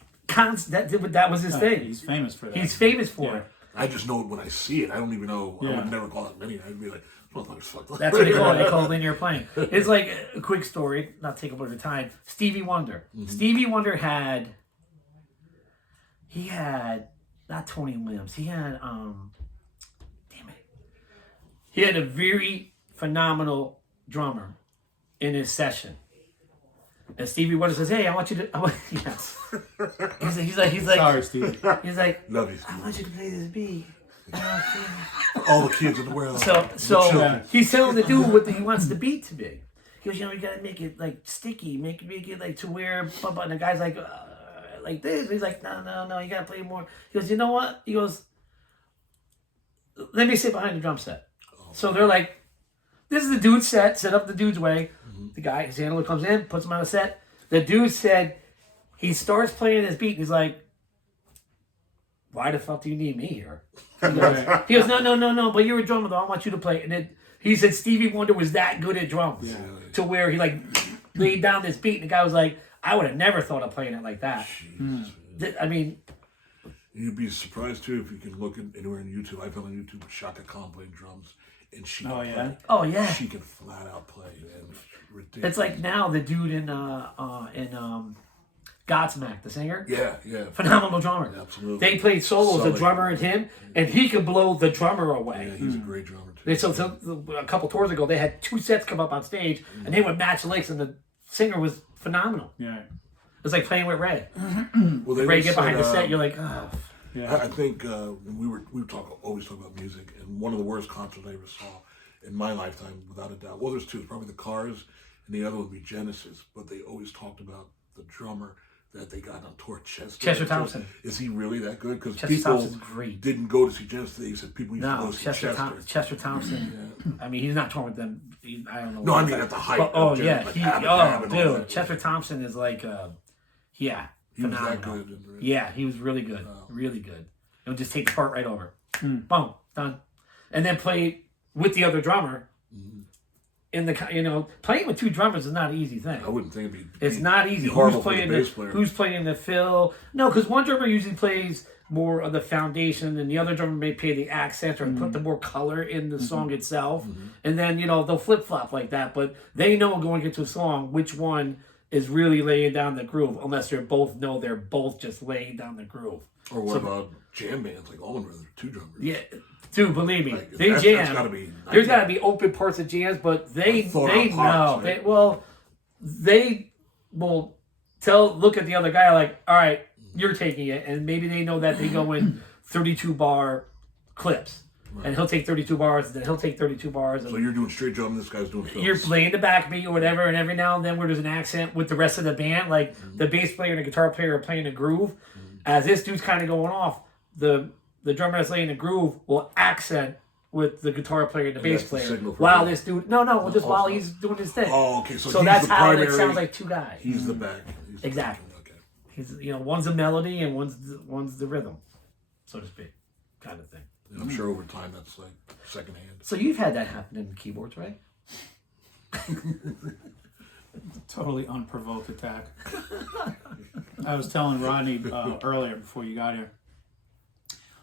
That was his thing. He's famous for that. He's famous for it. I just know it when I see it. I don't even know. I would never call it linear. I'd be like, motherfucker's fucked up. That's what they call it. They call it linear playing. It's like a quick story, not take up all your time. Stevie Wonder. Mm-hmm. Stevie Wonder had not Tony Williams. He had he had a very phenomenal drummer in his session. And Stevie Wonder says, "Hey, I want you to." Yes. He's like. Sorry, Stevie. He's like, love you, Stevie. I want you to play this beat. All the kids in the world. So he's telling the dude what he wants the beat to be. He goes, you gotta make it like sticky, make it like to where. And the guy's like this. He's like, no, you gotta play more. He goes, you know what? He goes, let me sit behind the drum set. So they're like, this is the dude's set up the dude's way. Mm-hmm. The guy, his handler comes in, puts him on a set. The dude said, he starts playing his beat, and he's like, why the fuck do you need me here? He goes, no, but you're a drummer, though. I want you to play. And then he said Stevie Wonder was that good at drums to where he laid down this beat, and the guy was like, I would have never thought of playing it like that. I mean, you'd be surprised too if you can look anywhere on YouTube. I found on YouTube Shaka Khan playing drums, and she can play. Oh yeah, she can flat out play, and it's ridiculous. It's like now the dude in Godsmack, the singer. Yeah. Phenomenal drummer. Yeah, absolutely. They played solos, the drummer and him, and he could blow the drummer away. Yeah, he's a great drummer too. So a couple tours ago, they had 2 sets come up on stage, and they would match licks, and the singer was phenomenal. Yeah. It was like playing with Ray. Well, Ray get behind the set, you're like, oh. Yeah. I think we always talk about music, and one of the worst concerts I ever saw in my lifetime, without a doubt. Well, there's 2. Probably the Cars, and the other would be Genesis. But they always talked about the drummer that they got on tour, Chester Thompson. Is he really that good? Because Chester people Thompson's great. didn't go to see Chester. They said people used to go No, to see Chester. Chester Thompson. I mean, he's not touring with them. I don't know. No, I mean at the height. But, of yeah, like Abbott and all dude, that. Chester Thompson is like, yeah, He was phenomenal. that good. Yeah, he was really good, really good. He'll just take the part right over. Boom, done. And then play with the other drummer. In the playing with two drummers is not an easy thing. I wouldn't think it'd be. It's not easy. Horrible for the bass player. Who's playing the fill? No, because one drummer usually plays more of the foundation, and the other drummer may play the accents or put the more color in the song itself. And then they'll flip flop like that. But they know going into a song which one is really laying down the groove, unless they're both just laying down the groove. Or what about jam bands like Allman Brothers, two drummers? Yeah. Dude, believe me, Like, they that's jam. gotta be There's got to be open parts of jams, but they know. parts, They right? they will look at the other guy like, all right, you're taking it, and maybe they know that they go in 32 bar clips, and he'll take 32 bars, and then he'll take 32 bars. And So you're doing straight drum, this guy's doing fills. you're playing the backbeat or whatever, and every now and then where there's an accent with the rest of the band, like the bass player and the guitar player are playing a groove, as this dude's kind of going off, the drummer that's laying the groove will accent with the guitar player and the bass that's the player. signal for While him. this dude, just while he's doing his thing. Oh, okay. So So he's that's the how primary. it sounds like two guys. He's the back. He's the Exactly. back. Okay. He's one's the melody and one's the rhythm, so to speak, kind of thing. And I'm sure over time that's like secondhand. So you've had that happen in the keyboards, right? Totally unprovoked attack. I was telling Rodney earlier before you got here.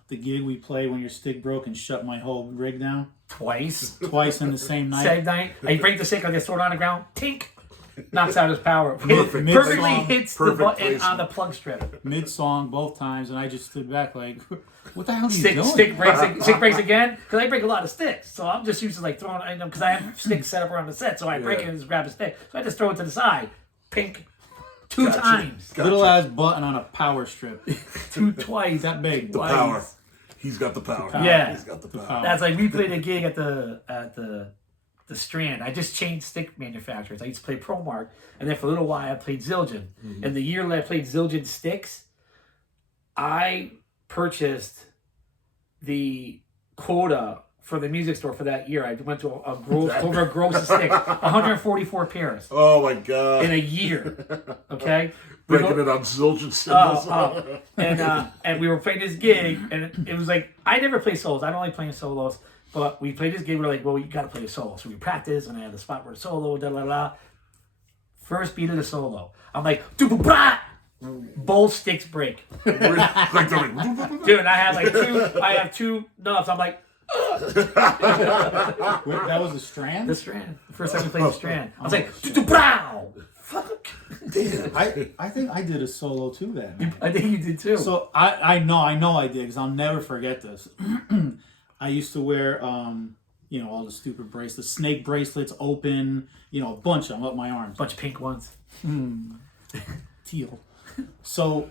The gig we played when your stick broke and shut my whole rig down Twice. twice in the same night. Same night. I break the stick, I get thrown on the ground. Tink. Knocks out his power. Perfect. Perfectly Mid-song, hits the perfect button placement. on the plug strip. Mid song both times, and I just stood back like, "What the hell are you Stick doing?" stick breaks again because I break a lot of sticks, so I'm just used to like throwing. I know because I have sticks set up around the set, so I break it and just grab a stick. So I just throw it to the side, pink, two times, Little ass button on a power strip, twice. that big. The power. He's got the power. Yeah. He's got the power. power. That's like we played a gig at the Strand. I just changed stick manufacturers. I used to play ProMark, and then for a little while I played Zildjian. And the year that I played Zildjian sticks, I purchased the quota for the music store for that year. I went to over a gross of sticks, 144 pairs Oh my god. in a year. Okay. Breaking it on Zildjian cymbals. And we were playing this gig, and it was like I never play solos. I don't like playing solos, but we played this gig. We're like, well, you got to play a solo. So we practiced, and I had the spot where the solo, da la la. First beat of the solo, I'm like, both sticks break, Like dude. And I have two nubs. I'm like, Wait, that was the Strand. the Strand. The first time we played the Strand, I was like, brow. Fuck. I think I did a solo too that night. I think you did too. So I know I did because I'll never forget this. I used to wear all the stupid bracelets, snake bracelets, open, a bunch of them up my arms, bunch of pink ones. teal. So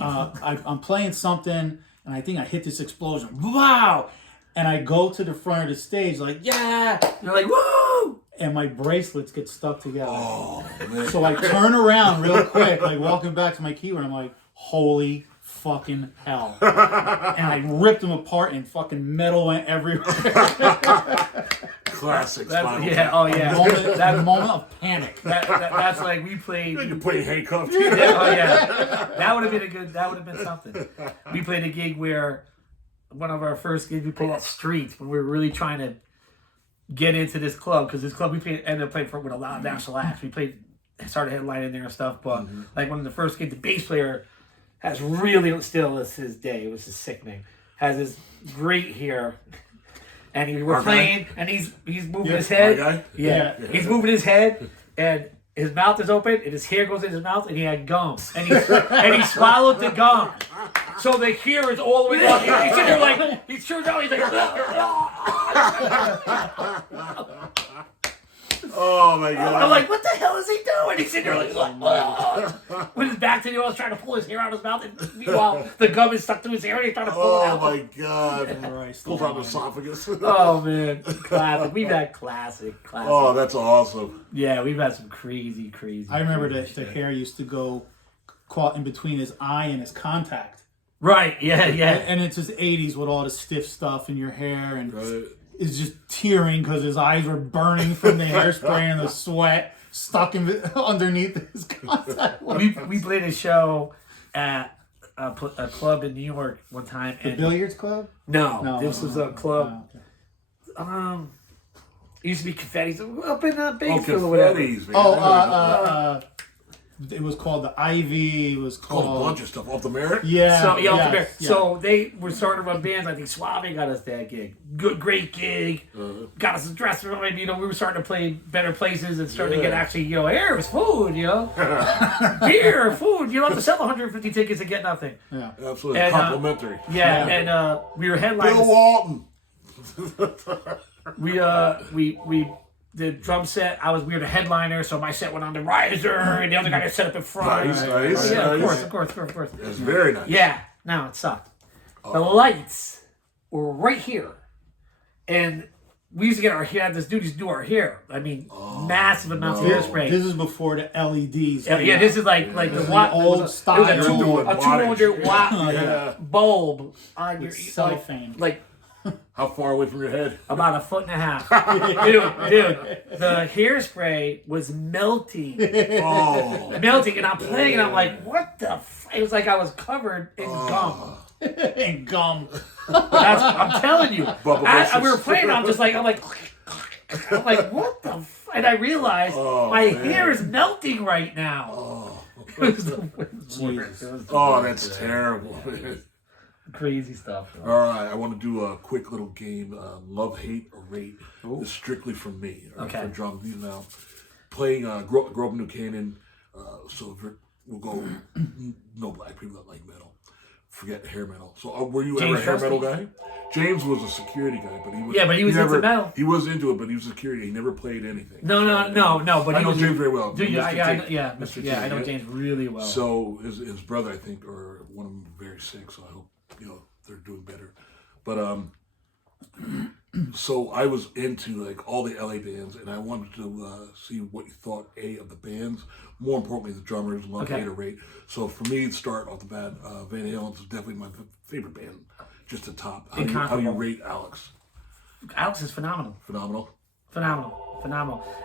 I'm playing something, and I think I hit this explosion. Wow! And I go to the front of the stage like, yeah! You're like, woo! And my bracelets get stuck together. Oh man. So I turn around real quick, like walking back to my keyboard. I'm like, holy fucking hell. And I ripped them apart and fucking metal went everywhere. Classic That's, Spinal yeah, Tap. oh yeah. That moment of panic. That's like we played. You play handcuffed. Yeah, oh yeah, that would have been something. We played a gig where one of our first gigs we played at Street when we were really trying to get into this club because this club ended up playing with a lot of national acts. We started headlining there and stuff, but like one of the first gigs, the bass player has really still is his day. It was just sickening. Has this great hair. And we were playing, and he's moving his head. Guy? Yeah, he's moving his head, and his mouth is open, and his hair goes in his mouth, and he had gum, and he swallowed the gum, so the hair is all the way down. He's sitting there like he's turned out. He's like, Oh my god. I'm like, what the hell is he doing? He's sitting there like, with his back to the wall, trying to pull his hair out of his mouth, and meanwhile the gum is stuck to his hair, and he's trying to pull it Oh out. my god. Christ Pulls out the almighty. esophagus. Oh man, classic. We've had classic. Oh, that's awesome. Yeah, we've had some crazy. I remember crazy the hair used to go caught in between his eye and his contact. Right. Yeah. Yeah. And it's his 80s with all the stiff stuff in your hair, and Right. is just tearing because his eyes were burning from the hairspray and the sweat stuck in underneath his contact. We played a show at a club in New York one time. The And billiards club? no, this was a club. Oh, okay. It used to be confetti up in Oh, Bakersfield or whatever. confettis, man. It was called the Ivy. It was Called called a bunch of stuff off the merit. Yeah. So yeah, yes, yeah. So they were starting to run bands. I think Suave got us that gig. Good, great gig. Got us a dressing room. We were starting to play better places and starting to get actually, here was food, beer, food. You don't have to sell 150 tickets and get nothing. Yeah. Absolutely. And, Complimentary. Yeah, and we were headlining. Bill Walton. We the drum set. We were the headliner, so my set went on the riser, and the other guy got set up in front. Nice, nice, Yeah, nice. of course. That's very nice. Yeah, no, it sucked. The lights were right here, and we used to get had this dude used to do our hair. I mean, massive amounts of hairspray. This is before the LEDs. Yeah, this is like the watt. old It was style. a 200 watt bulb on your cellophane. like How far away from your head? about a foot and a half. Dude, the hairspray was melting. Oh. Melting, and I'm playing, and I'm like, what the it was like I was covered in gum. And gum. I'm telling you. Bubble We were Busts. playing, I'm like, what the and I realized my hair is melting right now. It was the worst. It was Oh, that's terrible. crazy stuff. All right, I want to do a quick little game. Love, hate, or rate. This is strictly from me. All right, Okay. For drum, now playing. Grew up in New Canaan, so we'll go. No black people that like metal. Forget hair metal. So were you James ever a hair metal Trusty? guy? James was a security guy, but he was. Yeah, but he was never, into metal. He was into it, but he was security. He never played anything. No. But I he know was, James very well. Do you? Mr. I T. I know James really well. So his brother, I think, or one of them, very sick. So I hope they're doing better. But so I was into like all the LA bands, and I wanted to see what you thought of the bands. More importantly, the drummers, love, hate, or rate. So for me, to start off the bat, Van Halen is definitely my favorite band, just the top. How do you rate Alex? Alex is phenomenal. Phenomenal.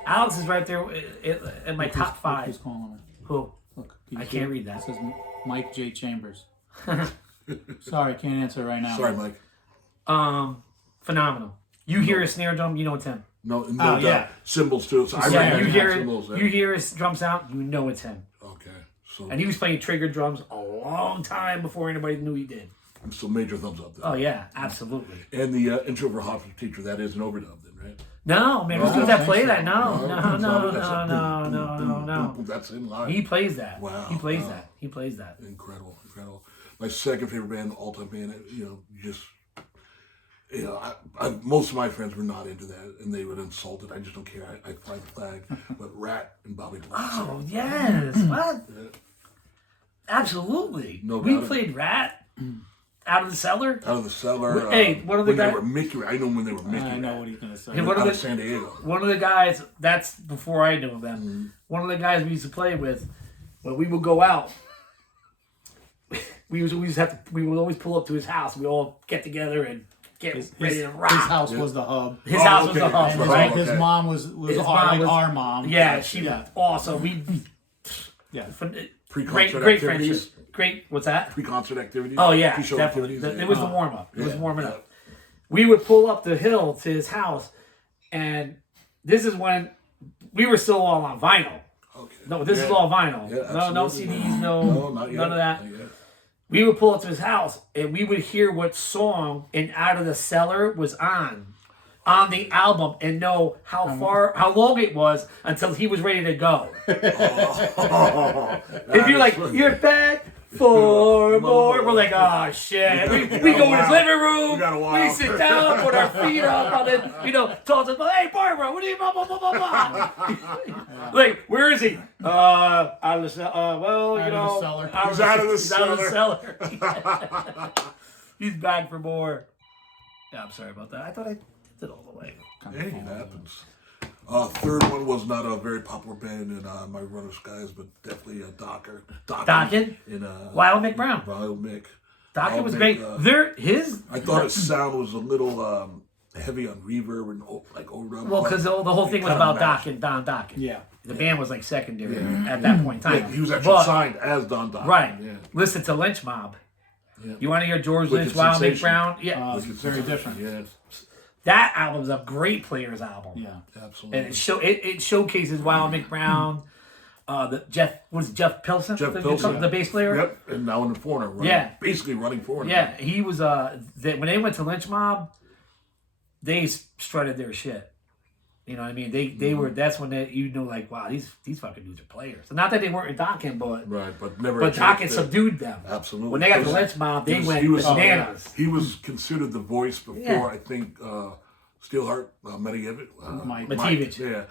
Alex is right there in my top five. Who's calling me? Who? Look, I can't read that. It says Mike J. Chambers. Sorry, can't answer right now. Sorry, Mike. Phenomenal. You hear a snare drum, you know it's him. No Oh, yeah. Cymbals too. So I Yeah, recognize you cymbals. hear his drum sound, you know it's him. Okay, so And he was playing trigger drums a long time before anybody knew he did. so major thumbs up. Then. Oh yeah, absolutely. And the intro for Hofstra Teacher, that is an overdub then, right? No, man, who's doing that play so. that? No. That's in live. He plays that. Wow, He plays wow. that. He plays that. Incredible. My second favorite band, all-time band, most of my friends were not into that, and they would insult it. I just don't care. I fly the flag. But Rat and Bobby Glass. Oh yes. What? Absolutely. No We doubt. played Rat out of the cellar. Out of the cellar. Hey, one of the when they guys- were Mickey. I know when they were Mickey. I know what he's gonna say. Hey, one Out of of the San Diego. One of the guys, that's before I knew them. One of the guys we used to play with, when we would go out, we would always pull up to his house. We all get together and get ready to rock. His house was the hub. His house was okay. the hub, And right? his Okay. mom was His like mom was- our mom. Yeah, she was awesome. Yeah. Pre-concert Great activities? friendship. Great, what's that? Pre-concert activities? Oh yeah, Pre-show definitely. activities? It was the warm up. It was Yeah. warming up. We would pull up the hill to his house, and this is when we were still all on vinyl. Okay. No, this is all vinyl. Yeah, no absolutely. CDs, No, not yet. none of that. Not yet. We would pull up to his house, and we would hear what song in Out of the Cellar was on the album, and know how long it was until he was ready to go. If you're like, you're back for more, we're like, oh shit. We go in his living room, We got a we while. sit down, put our feet up on it, talk to him, hey Barbara, what are you, blah, blah, blah, blah, blah. Like, where is he? Out of the cellar. Well, Out of the cellar. He's out of the He's out of the cellar. He's back for more. Yeah, I'm sorry about that. I thought I did it all the way. Hey, it happens. Third one was not a very popular band in my runner skies, but definitely a Dokken? in Wild Mick Brown. Wild Mick. Dokken was Mick, great. I thought his sound was a little heavy on reverb and like overdone. Well, because the whole thing was about Dokken, Don Dokken. Yeah. The band was like secondary at that point in time. Yeah, he was actually signed as Don Dokken. Right. Yeah. Listen to Lynch Mob. Yeah. You want to hear George Wicked Lynch, Wild Mick Sensation. Brown? Yeah. It's very different. Yeah, That album's a great Players album. Yeah. absolutely. And it showcases Wild Mick Brown. Jeff Pilson? Jeff the, Pilson. the bass player? Yep, and now in the foreigner. Running, Yeah. basically running foreigner. Yeah, he was. When they went to Lynch Mob, they strutted their shit. You know what I mean? They were. That's when like, wow, these fucking dudes are players. So not that they weren't in Dokken, but Right, but never. but achieved Dokken it. subdued them. Absolutely. When they got to Lynch Mob, they went bananas. He was considered the voice before, Yeah. I think, Steelheart, Medvedev, Mike. Yeah,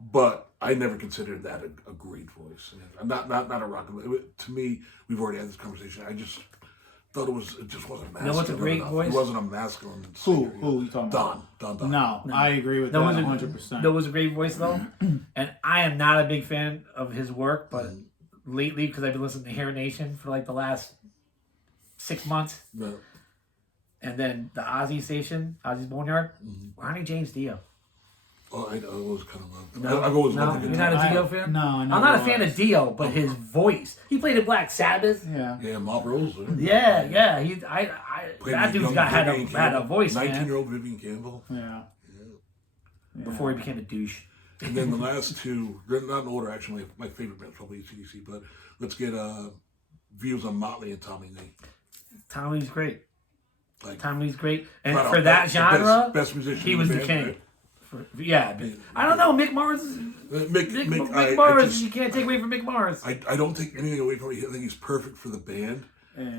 but I never considered that a great voice. Not a rock. To me, we've already had this conversation. I just thought it just wasn't masculine. You know what's a great enough. voice? He wasn't a masculine Who? singer. Who you talking about? Don. No, I agree with that 100%. That was a great voice though, and I am not a big fan of his work, but lately because I've been listening to Hair Nation for like the last 6 months, No. and then the Ozzy station, Ozzy's Boneyard, Ronnie James Dio. Oh, I always kind of loved. No, I've always no, loved the you're guitar. not a Dio fan? No, I'm not a fan of Dio, but his voice. He played in Black Sabbath. Yeah. Yeah, Mob Rose. Yeah. Played That with dude's young had Vivian a Campbell, voice, man. 19-year-old Vivian Campbell. Yeah. Before he became a douche. And then the last two, they're not in order actually. My favorite band's probably AC/DC, but let's get views on Motley and Tommy Lee. Tommy's great. Like, Tommy's great, and flat for out, that the genre, best musician he in was the band, king. right? Yeah, I don't know. Mick Mars. Mick Mick Mars. You can't take away from Mick Mars. I don't take anything away from him. I think he's perfect for the band.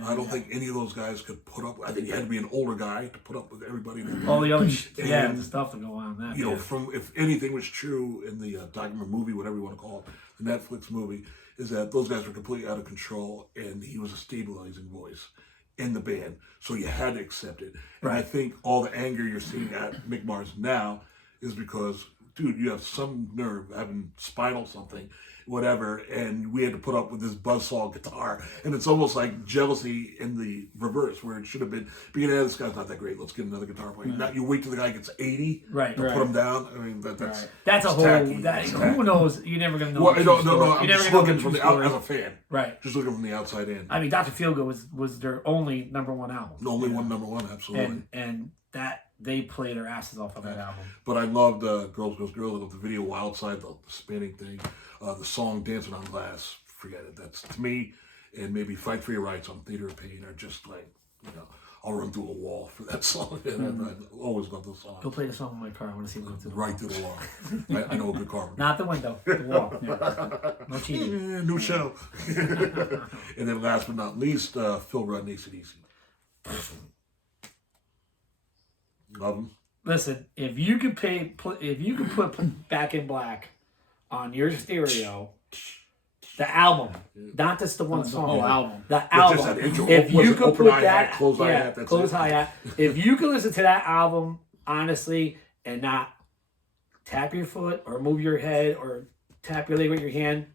I don't think any of those guys could put up. I think you had to be an older guy to put up with everybody. All the other And, the stuff that go on that. You know, from if anything was true in the document movie, whatever you want to call it, the Netflix movie, is that those guys were completely out of control, and he was a stabilizing voice in the band. So you had to accept it. And I think all the anger you're seeing at Mick Mars now is because, dude, you have some nerve having spinal something, whatever, and we had to put up with this buzzsaw guitar. And it's almost like jealousy in the reverse, where it should have been, this guy's not that great, let's get another guitar player. Now you wait till the guy gets 80 Right. to put him down. I mean, That's a whole. tacky. Who knows? You're never gonna know. Well, the no, true no, story. no. I'm You're never just gonna know looking the from true the out story. as a fan. Right. Just looking from the outside in. I mean, Dr. Feelgood was their only #1 album. Only one number one, absolutely. And that they play their asses off on that album. But I loved Girls, Girls, Girls. I loved the video Wild Side, the spinning thing, the song Dancing on Glass. Forget it. That's, to me, and maybe Fight for Your Rights on Theater of Pain are just like, I'll run through a wall for that song. And I always love those songs. Go play the song in my car. I want to see him go through the Right wall. through the wall. I know a good car. Not the window. The wall. No cheating. New show. And then last but not least, Phil Rudd and AC/DC. Love him. Listen, if you could put Back in Black on your stereo, the album, not just the one song, whole album. the Just album. that intro. If Was you it could open put hi-hat, that, closed hi-hat, that's close it. hi-hat. If you could listen to that album honestly and not tap your foot or move your head or tap your leg with your hand,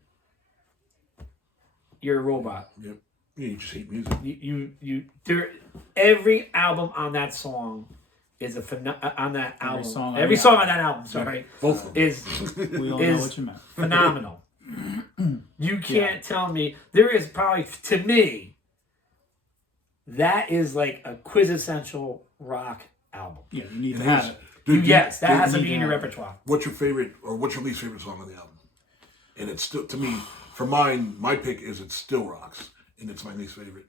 you're a robot. Yep. Yeah, you just hate music. Every album on that song is on that album. Every song on on that album, sorry, Both of them. is We all know is what you meant. phenomenal. You can't tell me there is probably, to me, that is like a quintessential rock album. Yeah, you need to It have is. it. Yes, that has to you be in your need repertoire. What's your favorite or what's your least favorite song on the album? And it's still, to me, for mine, my pick is It Still Rocks, and it's my least favorite.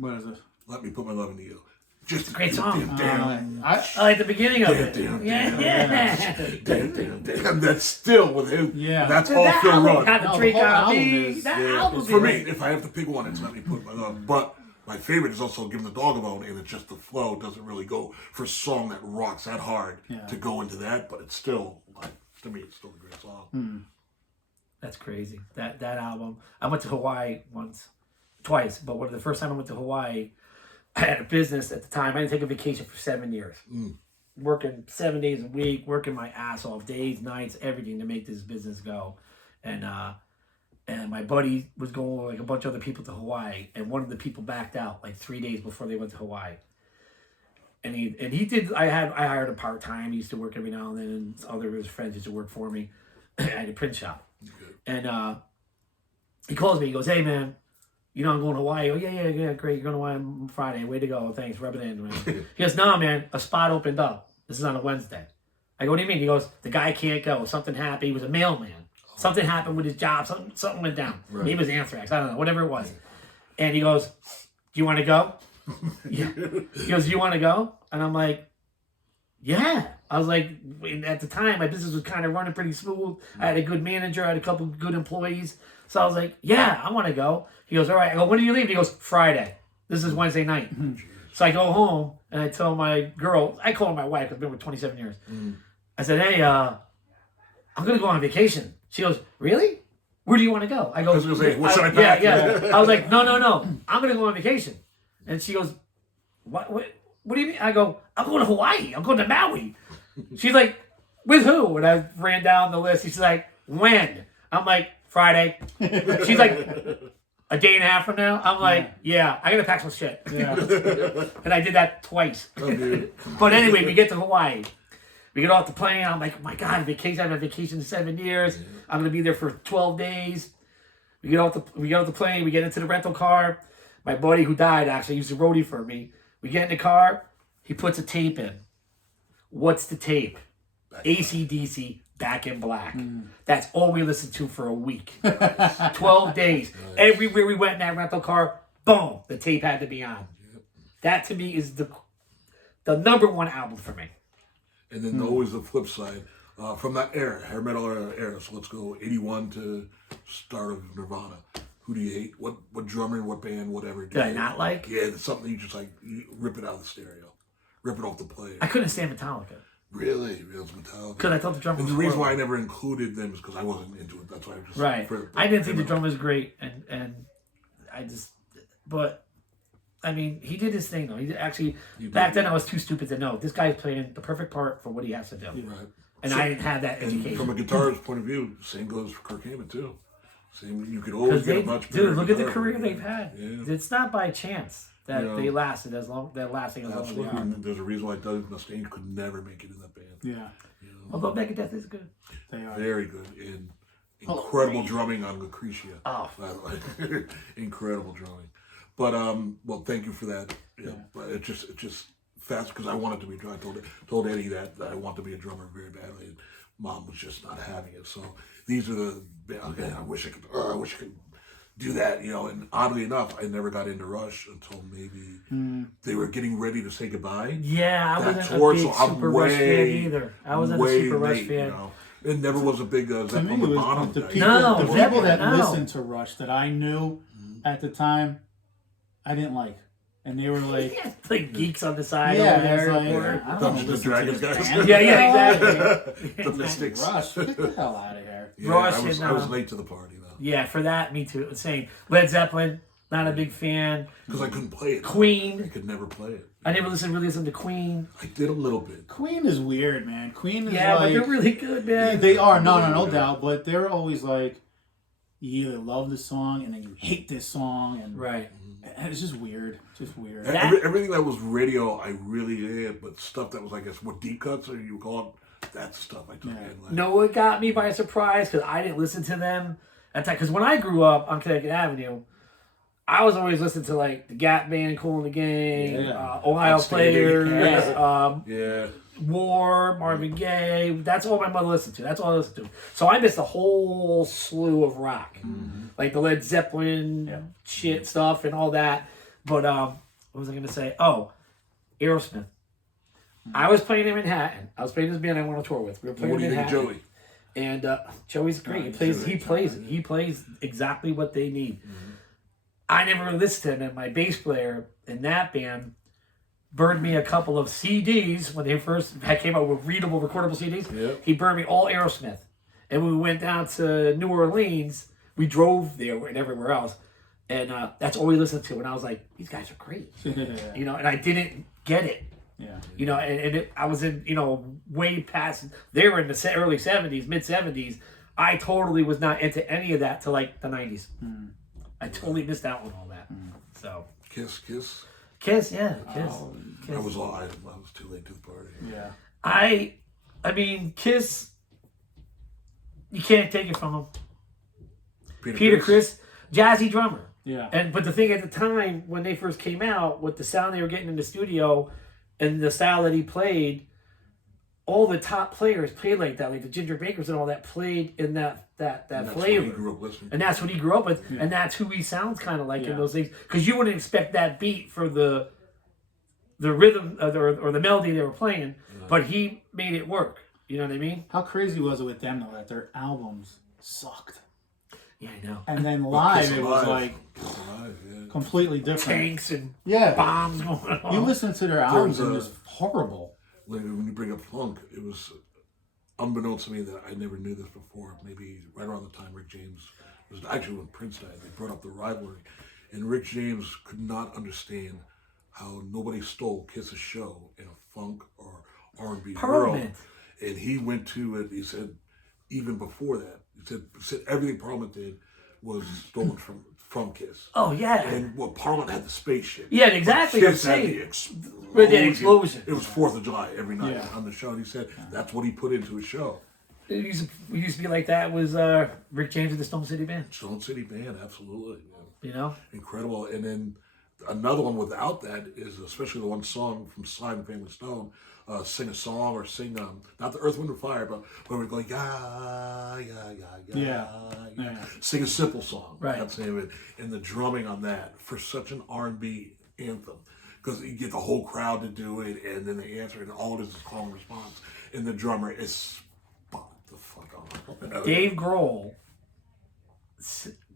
What is it? Let Me Put My Love Into You. Just Great song. Damn, I like the beginning of it. damn, Yeah. damn. That's still with him. Yeah. That's all That Phil album Rudd. had the No, trick the whole on album me. is- That Yeah. album For me, is- if I have to pick one, it's Let Me Put My Love. But my favorite is also Give the Dog a Bone, and it's just the flow doesn't really go for a song that rocks that hard to go into that, but it's still, like, to me, it's still a great song. That's crazy. That album. I went to Hawaii twice, but the first time I went to Hawaii, I had a business at the time. I didn't take a vacation for 7 years. working 7 days a week, working my ass off, days, nights, everything to make this business go. And my buddy was going with like a bunch of other people to Hawaii, and one of the people backed out like 3 days before they went to Hawaii. And he did. I hired him part time. He used to work every now and then, and other of his friends used to work for me at a print shop. Okay. And he calls me. He goes, "Hey man, you know I'm going to Hawaii." Oh yeah, great. You're going to Hawaii on Friday. Way to go. Thanks. Rub it in. He goes, "No man, a spot opened up. This is on a Wednesday." I go, "What do you mean?" He goes, "The guy can't go. Something happened. He was a mailman. Something happened with his job. Something went down. Right. Maybe it was anthrax. I don't know. Whatever it was." And he goes, "Do you want to go?" Yeah. He goes, "Do you want to go?" And I'm like, "Yeah." I was like, at the time, my business was kind of running pretty smooth. I had a good manager. I had a couple of good employees. So I was like, "Yeah, I want to go." He goes, "All right." I go, "When do you leave?" He goes, "Friday. This is Wednesday night." So I go home and I tell my girl, I call her my wife because I've been with 27 years. I said, "Hey, I'm going to go on vacation." She goes, "Really? Where do you want to go?" I go, I was gonna say, what should I pack? Yeah. I was like, no. I'm going to go on vacation. And she goes, What do you mean? I go, "I'm going to Hawaii. I'm going to Maui." She's like, "With who?" And I ran down the list. She's like, "When?" I'm like, "Friday." She's like, "A day and a half from now?" I'm like, "Yeah, I got to pack some shit." Yeah. And I did that twice. But anyway, we get to Hawaii. We get off the plane. I'm like, "Oh my God, vacation. I haven't had vacation in 7 years. I'm going to be there for 12 days. We get off the plane. We get into the rental car. My buddy who died actually used to roadie for me. We get in the car. He puts a tape in. What's the tape? AC/DC, Back in Black. That's all we listened to for a week. 12 days. Nice. Everywhere we went in that rental car, boom, the tape had to be on. Yep. That to me is the number one album for me. And then always the flip side. From that era, hair metal era, so let's go 81 to start of Nirvana. Who do you hate? What drummer, what band, whatever? Did I not like? Yeah, it's something you just like, you rip it out of the stereo. Rip it off the player. I couldn't stand Metallica. Really? It was Metallica. Because I thought the drummer was the reason horrible. why I never included them is because I wasn't into it. That's why I just... Right. I didn't think the drummer was great, and I just... But, I mean, he did his thing, though. He actually... Back then, I was too stupid to know. This guy's playing the perfect part for what he has to do. Right. And I didn't have that education. From a guitarist's point of view, same goes for Kirk Hammett, too. Same, you could always get a much better... Dude, look at the career they've had. Yeah. It's not by chance that they lasted as long. They're lasting as long as they are. There's a reason why Doug Mustaine could never make it in that band. Yeah. You know? Although Megadeth is good. They are. Very good. And incredible drumming on Lucretia. Oh. Incredible drumming. But, well, thank you for that. Yeah. But it's just fast because I wanted to be a drummer. I told Eddie that I want to be a drummer very badly. And Mom was just not having it. So these are the, okay, I wish I could do that, you know. And oddly enough, I never got into Rush until maybe they were getting ready to say goodbye. Yeah, I wasn't a big Super Rush fan either. I wasn't a Super Rush fan. You know? It never was a big Zeppelin the bottom. the people that listened to Rush that I knew at the time, I didn't like. And they were like... like geeks on the side over there. I don't know, the Dragons guys. Yeah, exactly. The Mystics. Rush, get the hell out of here. Yeah, Rush I was late to the party, though. Yeah, for that, me too. Same. Led Zeppelin, not a big fan. Because I couldn't play it. Queen. I could never play it. I never really listened to Queen. I did a little bit. Queen is weird, man. Queen is but they're really good, man. They are, no doubt. But they're always like, you either love the song and then you hate this song. And right. And it's just weird. Just weird. Everything that was radio, I really did. But stuff that was, I guess, what deep cuts or you call it, that's stuff I took in. Like, no, it got me by surprise because I didn't listen to them at that. Because when I grew up on Connecticut Avenue, I was always listening to like the Gap Band, Cool in the Gang, Ohio Players, War, Marvin Gaye. That's all my mother listened to. That's all I listened to. So I missed a whole slew of rock, like the Led Zeppelin shit stuff and all that. But what was I going to say? Oh, Aerosmith. I was playing in Manhattan. I was playing this band I went on tour with. We were playing in Manhattan. Joey? And Joey's great. He plays exactly what they need. I never really listened to him, and my bass player in that band burned me a couple of CDs when they first came out with readable, recordable CDs. Yep. He burned me all Aerosmith. And when we went down to New Orleans, we drove there and everywhere else. And that's all we listened to. And I was like, these guys are great. You know, and I didn't get it Yeah. You know, I was in, you know, way past. They were in the early 70s, mid 70s. I totally was not into any of that till like the 90s. I totally missed out on all that. So Kiss. yeah, Kiss. Kiss. I was too late to the party. Yeah. I mean, Kiss. You can't take it from him. Peter Criss, jazzy drummer. Yeah. But the thing at the time when they first came out, with the sound they were getting in the studio, and the style that he played, all the top players played like that, like the Ginger Bakers and all that played in that flavor. He grew up listening. And that's what he grew up with, and that's who he sounds kind of like in those things. Because you wouldn't expect that beat for the rhythm or the melody they were playing, but he made it work. You know what I mean? How crazy was it with them though that their albums sucked? Yeah, I know. And then live it was like completely different. Tanks and bombs going on. You listen to their albums and it's horrible. When you bring up funk, it was unbeknownst to me that I never knew this before. Maybe right around the time Rick James was actually when Prince died, they brought up the rivalry, and Rick James could not understand how nobody stole Kiss's show in a funk or R&B world. And he went to it. He said, even before that, he said everything Parliament did was stolen from Kiss. Oh yeah. And Parliament had the spaceship. Yeah, exactly. Kiss had the explosion. It was 4th of July every night on the show. And he said that's what he put into his show. It used to be like that. Was Rick James of the Stone City Band? Stone City Band, absolutely. You know, incredible. And then another one without that is especially the one song from Sly and Family Stone. Sing a song or sing not the Earth, Wind and Fire, but where we're going sing a simple song. Right. That's the name of it. And the drumming on that for such an R&B anthem, because you get the whole crowd to do it, and then they answer, and all it is call and response, and the drummer is spot the fuck on. Dave Grohl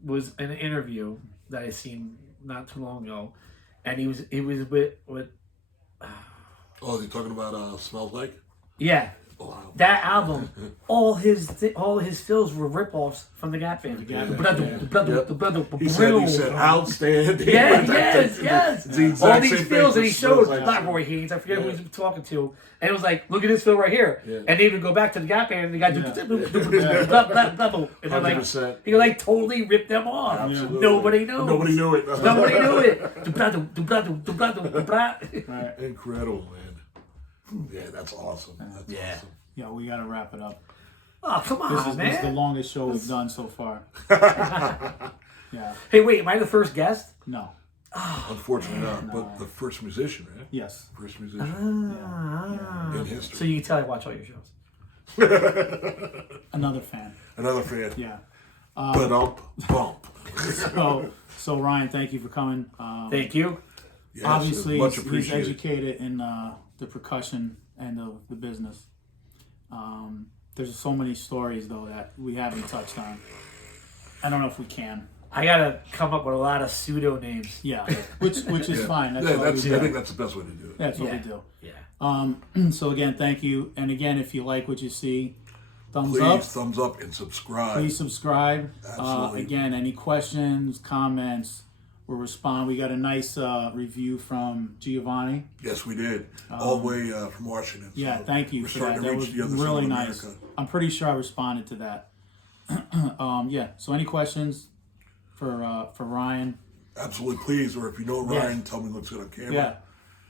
was in an interview that I seen not too long ago, and he was with Oh, is he talking about Smells Like? Yeah. Wow. That album, all his fills were rip-offs from the Gap Band. He said outstanding. Yes. The All these fills, and he showed like not Roy Haynes, I forget who he was talking to, and it was like, look at this fill right here. And they would go back to the Gap Band, and the guy and they're like, 100%. he like totally ripped them off. Absolutely. Nobody knows. Nobody knew it. Nobody knew it. Right. Incredible, man. Yeah, that's awesome. That's awesome. Yeah, we got to wrap it up. Oh, come on, This is the longest show we've done so far. Yeah. Hey, wait, am I the first guest? No. Unfortunately not, but the first musician, right? Yes. First musician in history. So you can tell I watch all your shows. Another fan. Another fan. Yeah. Bump. So Ryan, thank you for coming. Thank you. Yes, Obviously, much he's appreciated. educated in the percussion and the business. There's so many stories though that we haven't touched on. I don't know if we can. I gotta come up with a lot of pseudo names. Yeah, which is fine. That's what we I do. think that's the best way to do it. That's what we do. Yeah. So again, thank you. And again, if you like what you see, thumbs Please up. thumbs up and subscribe. Please subscribe. Absolutely. Again, any questions, comments, we'll respond. We got a nice review from Giovanni. Yes, we did. All the way from Washington. Yeah, So thank you we're for starting that. to That reach was the other side really of nice. America. I'm pretty sure I responded to that. Yeah. So any questions for Ryan? Absolutely, please. Or if you know Ryan, tell me he looks good on camera. Yeah.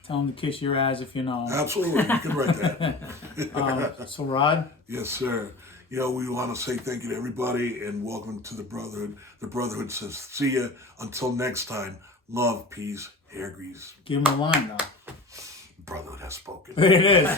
Tell him to kiss your ass if you know him. Absolutely, you can write that. So Rod? Yes, sir. You know, we want to say thank you to everybody and welcome to the Brotherhood. The Brotherhood says, see ya. Until next time, love, peace, hair grease. Give him a line though. Brotherhood has spoken. It is.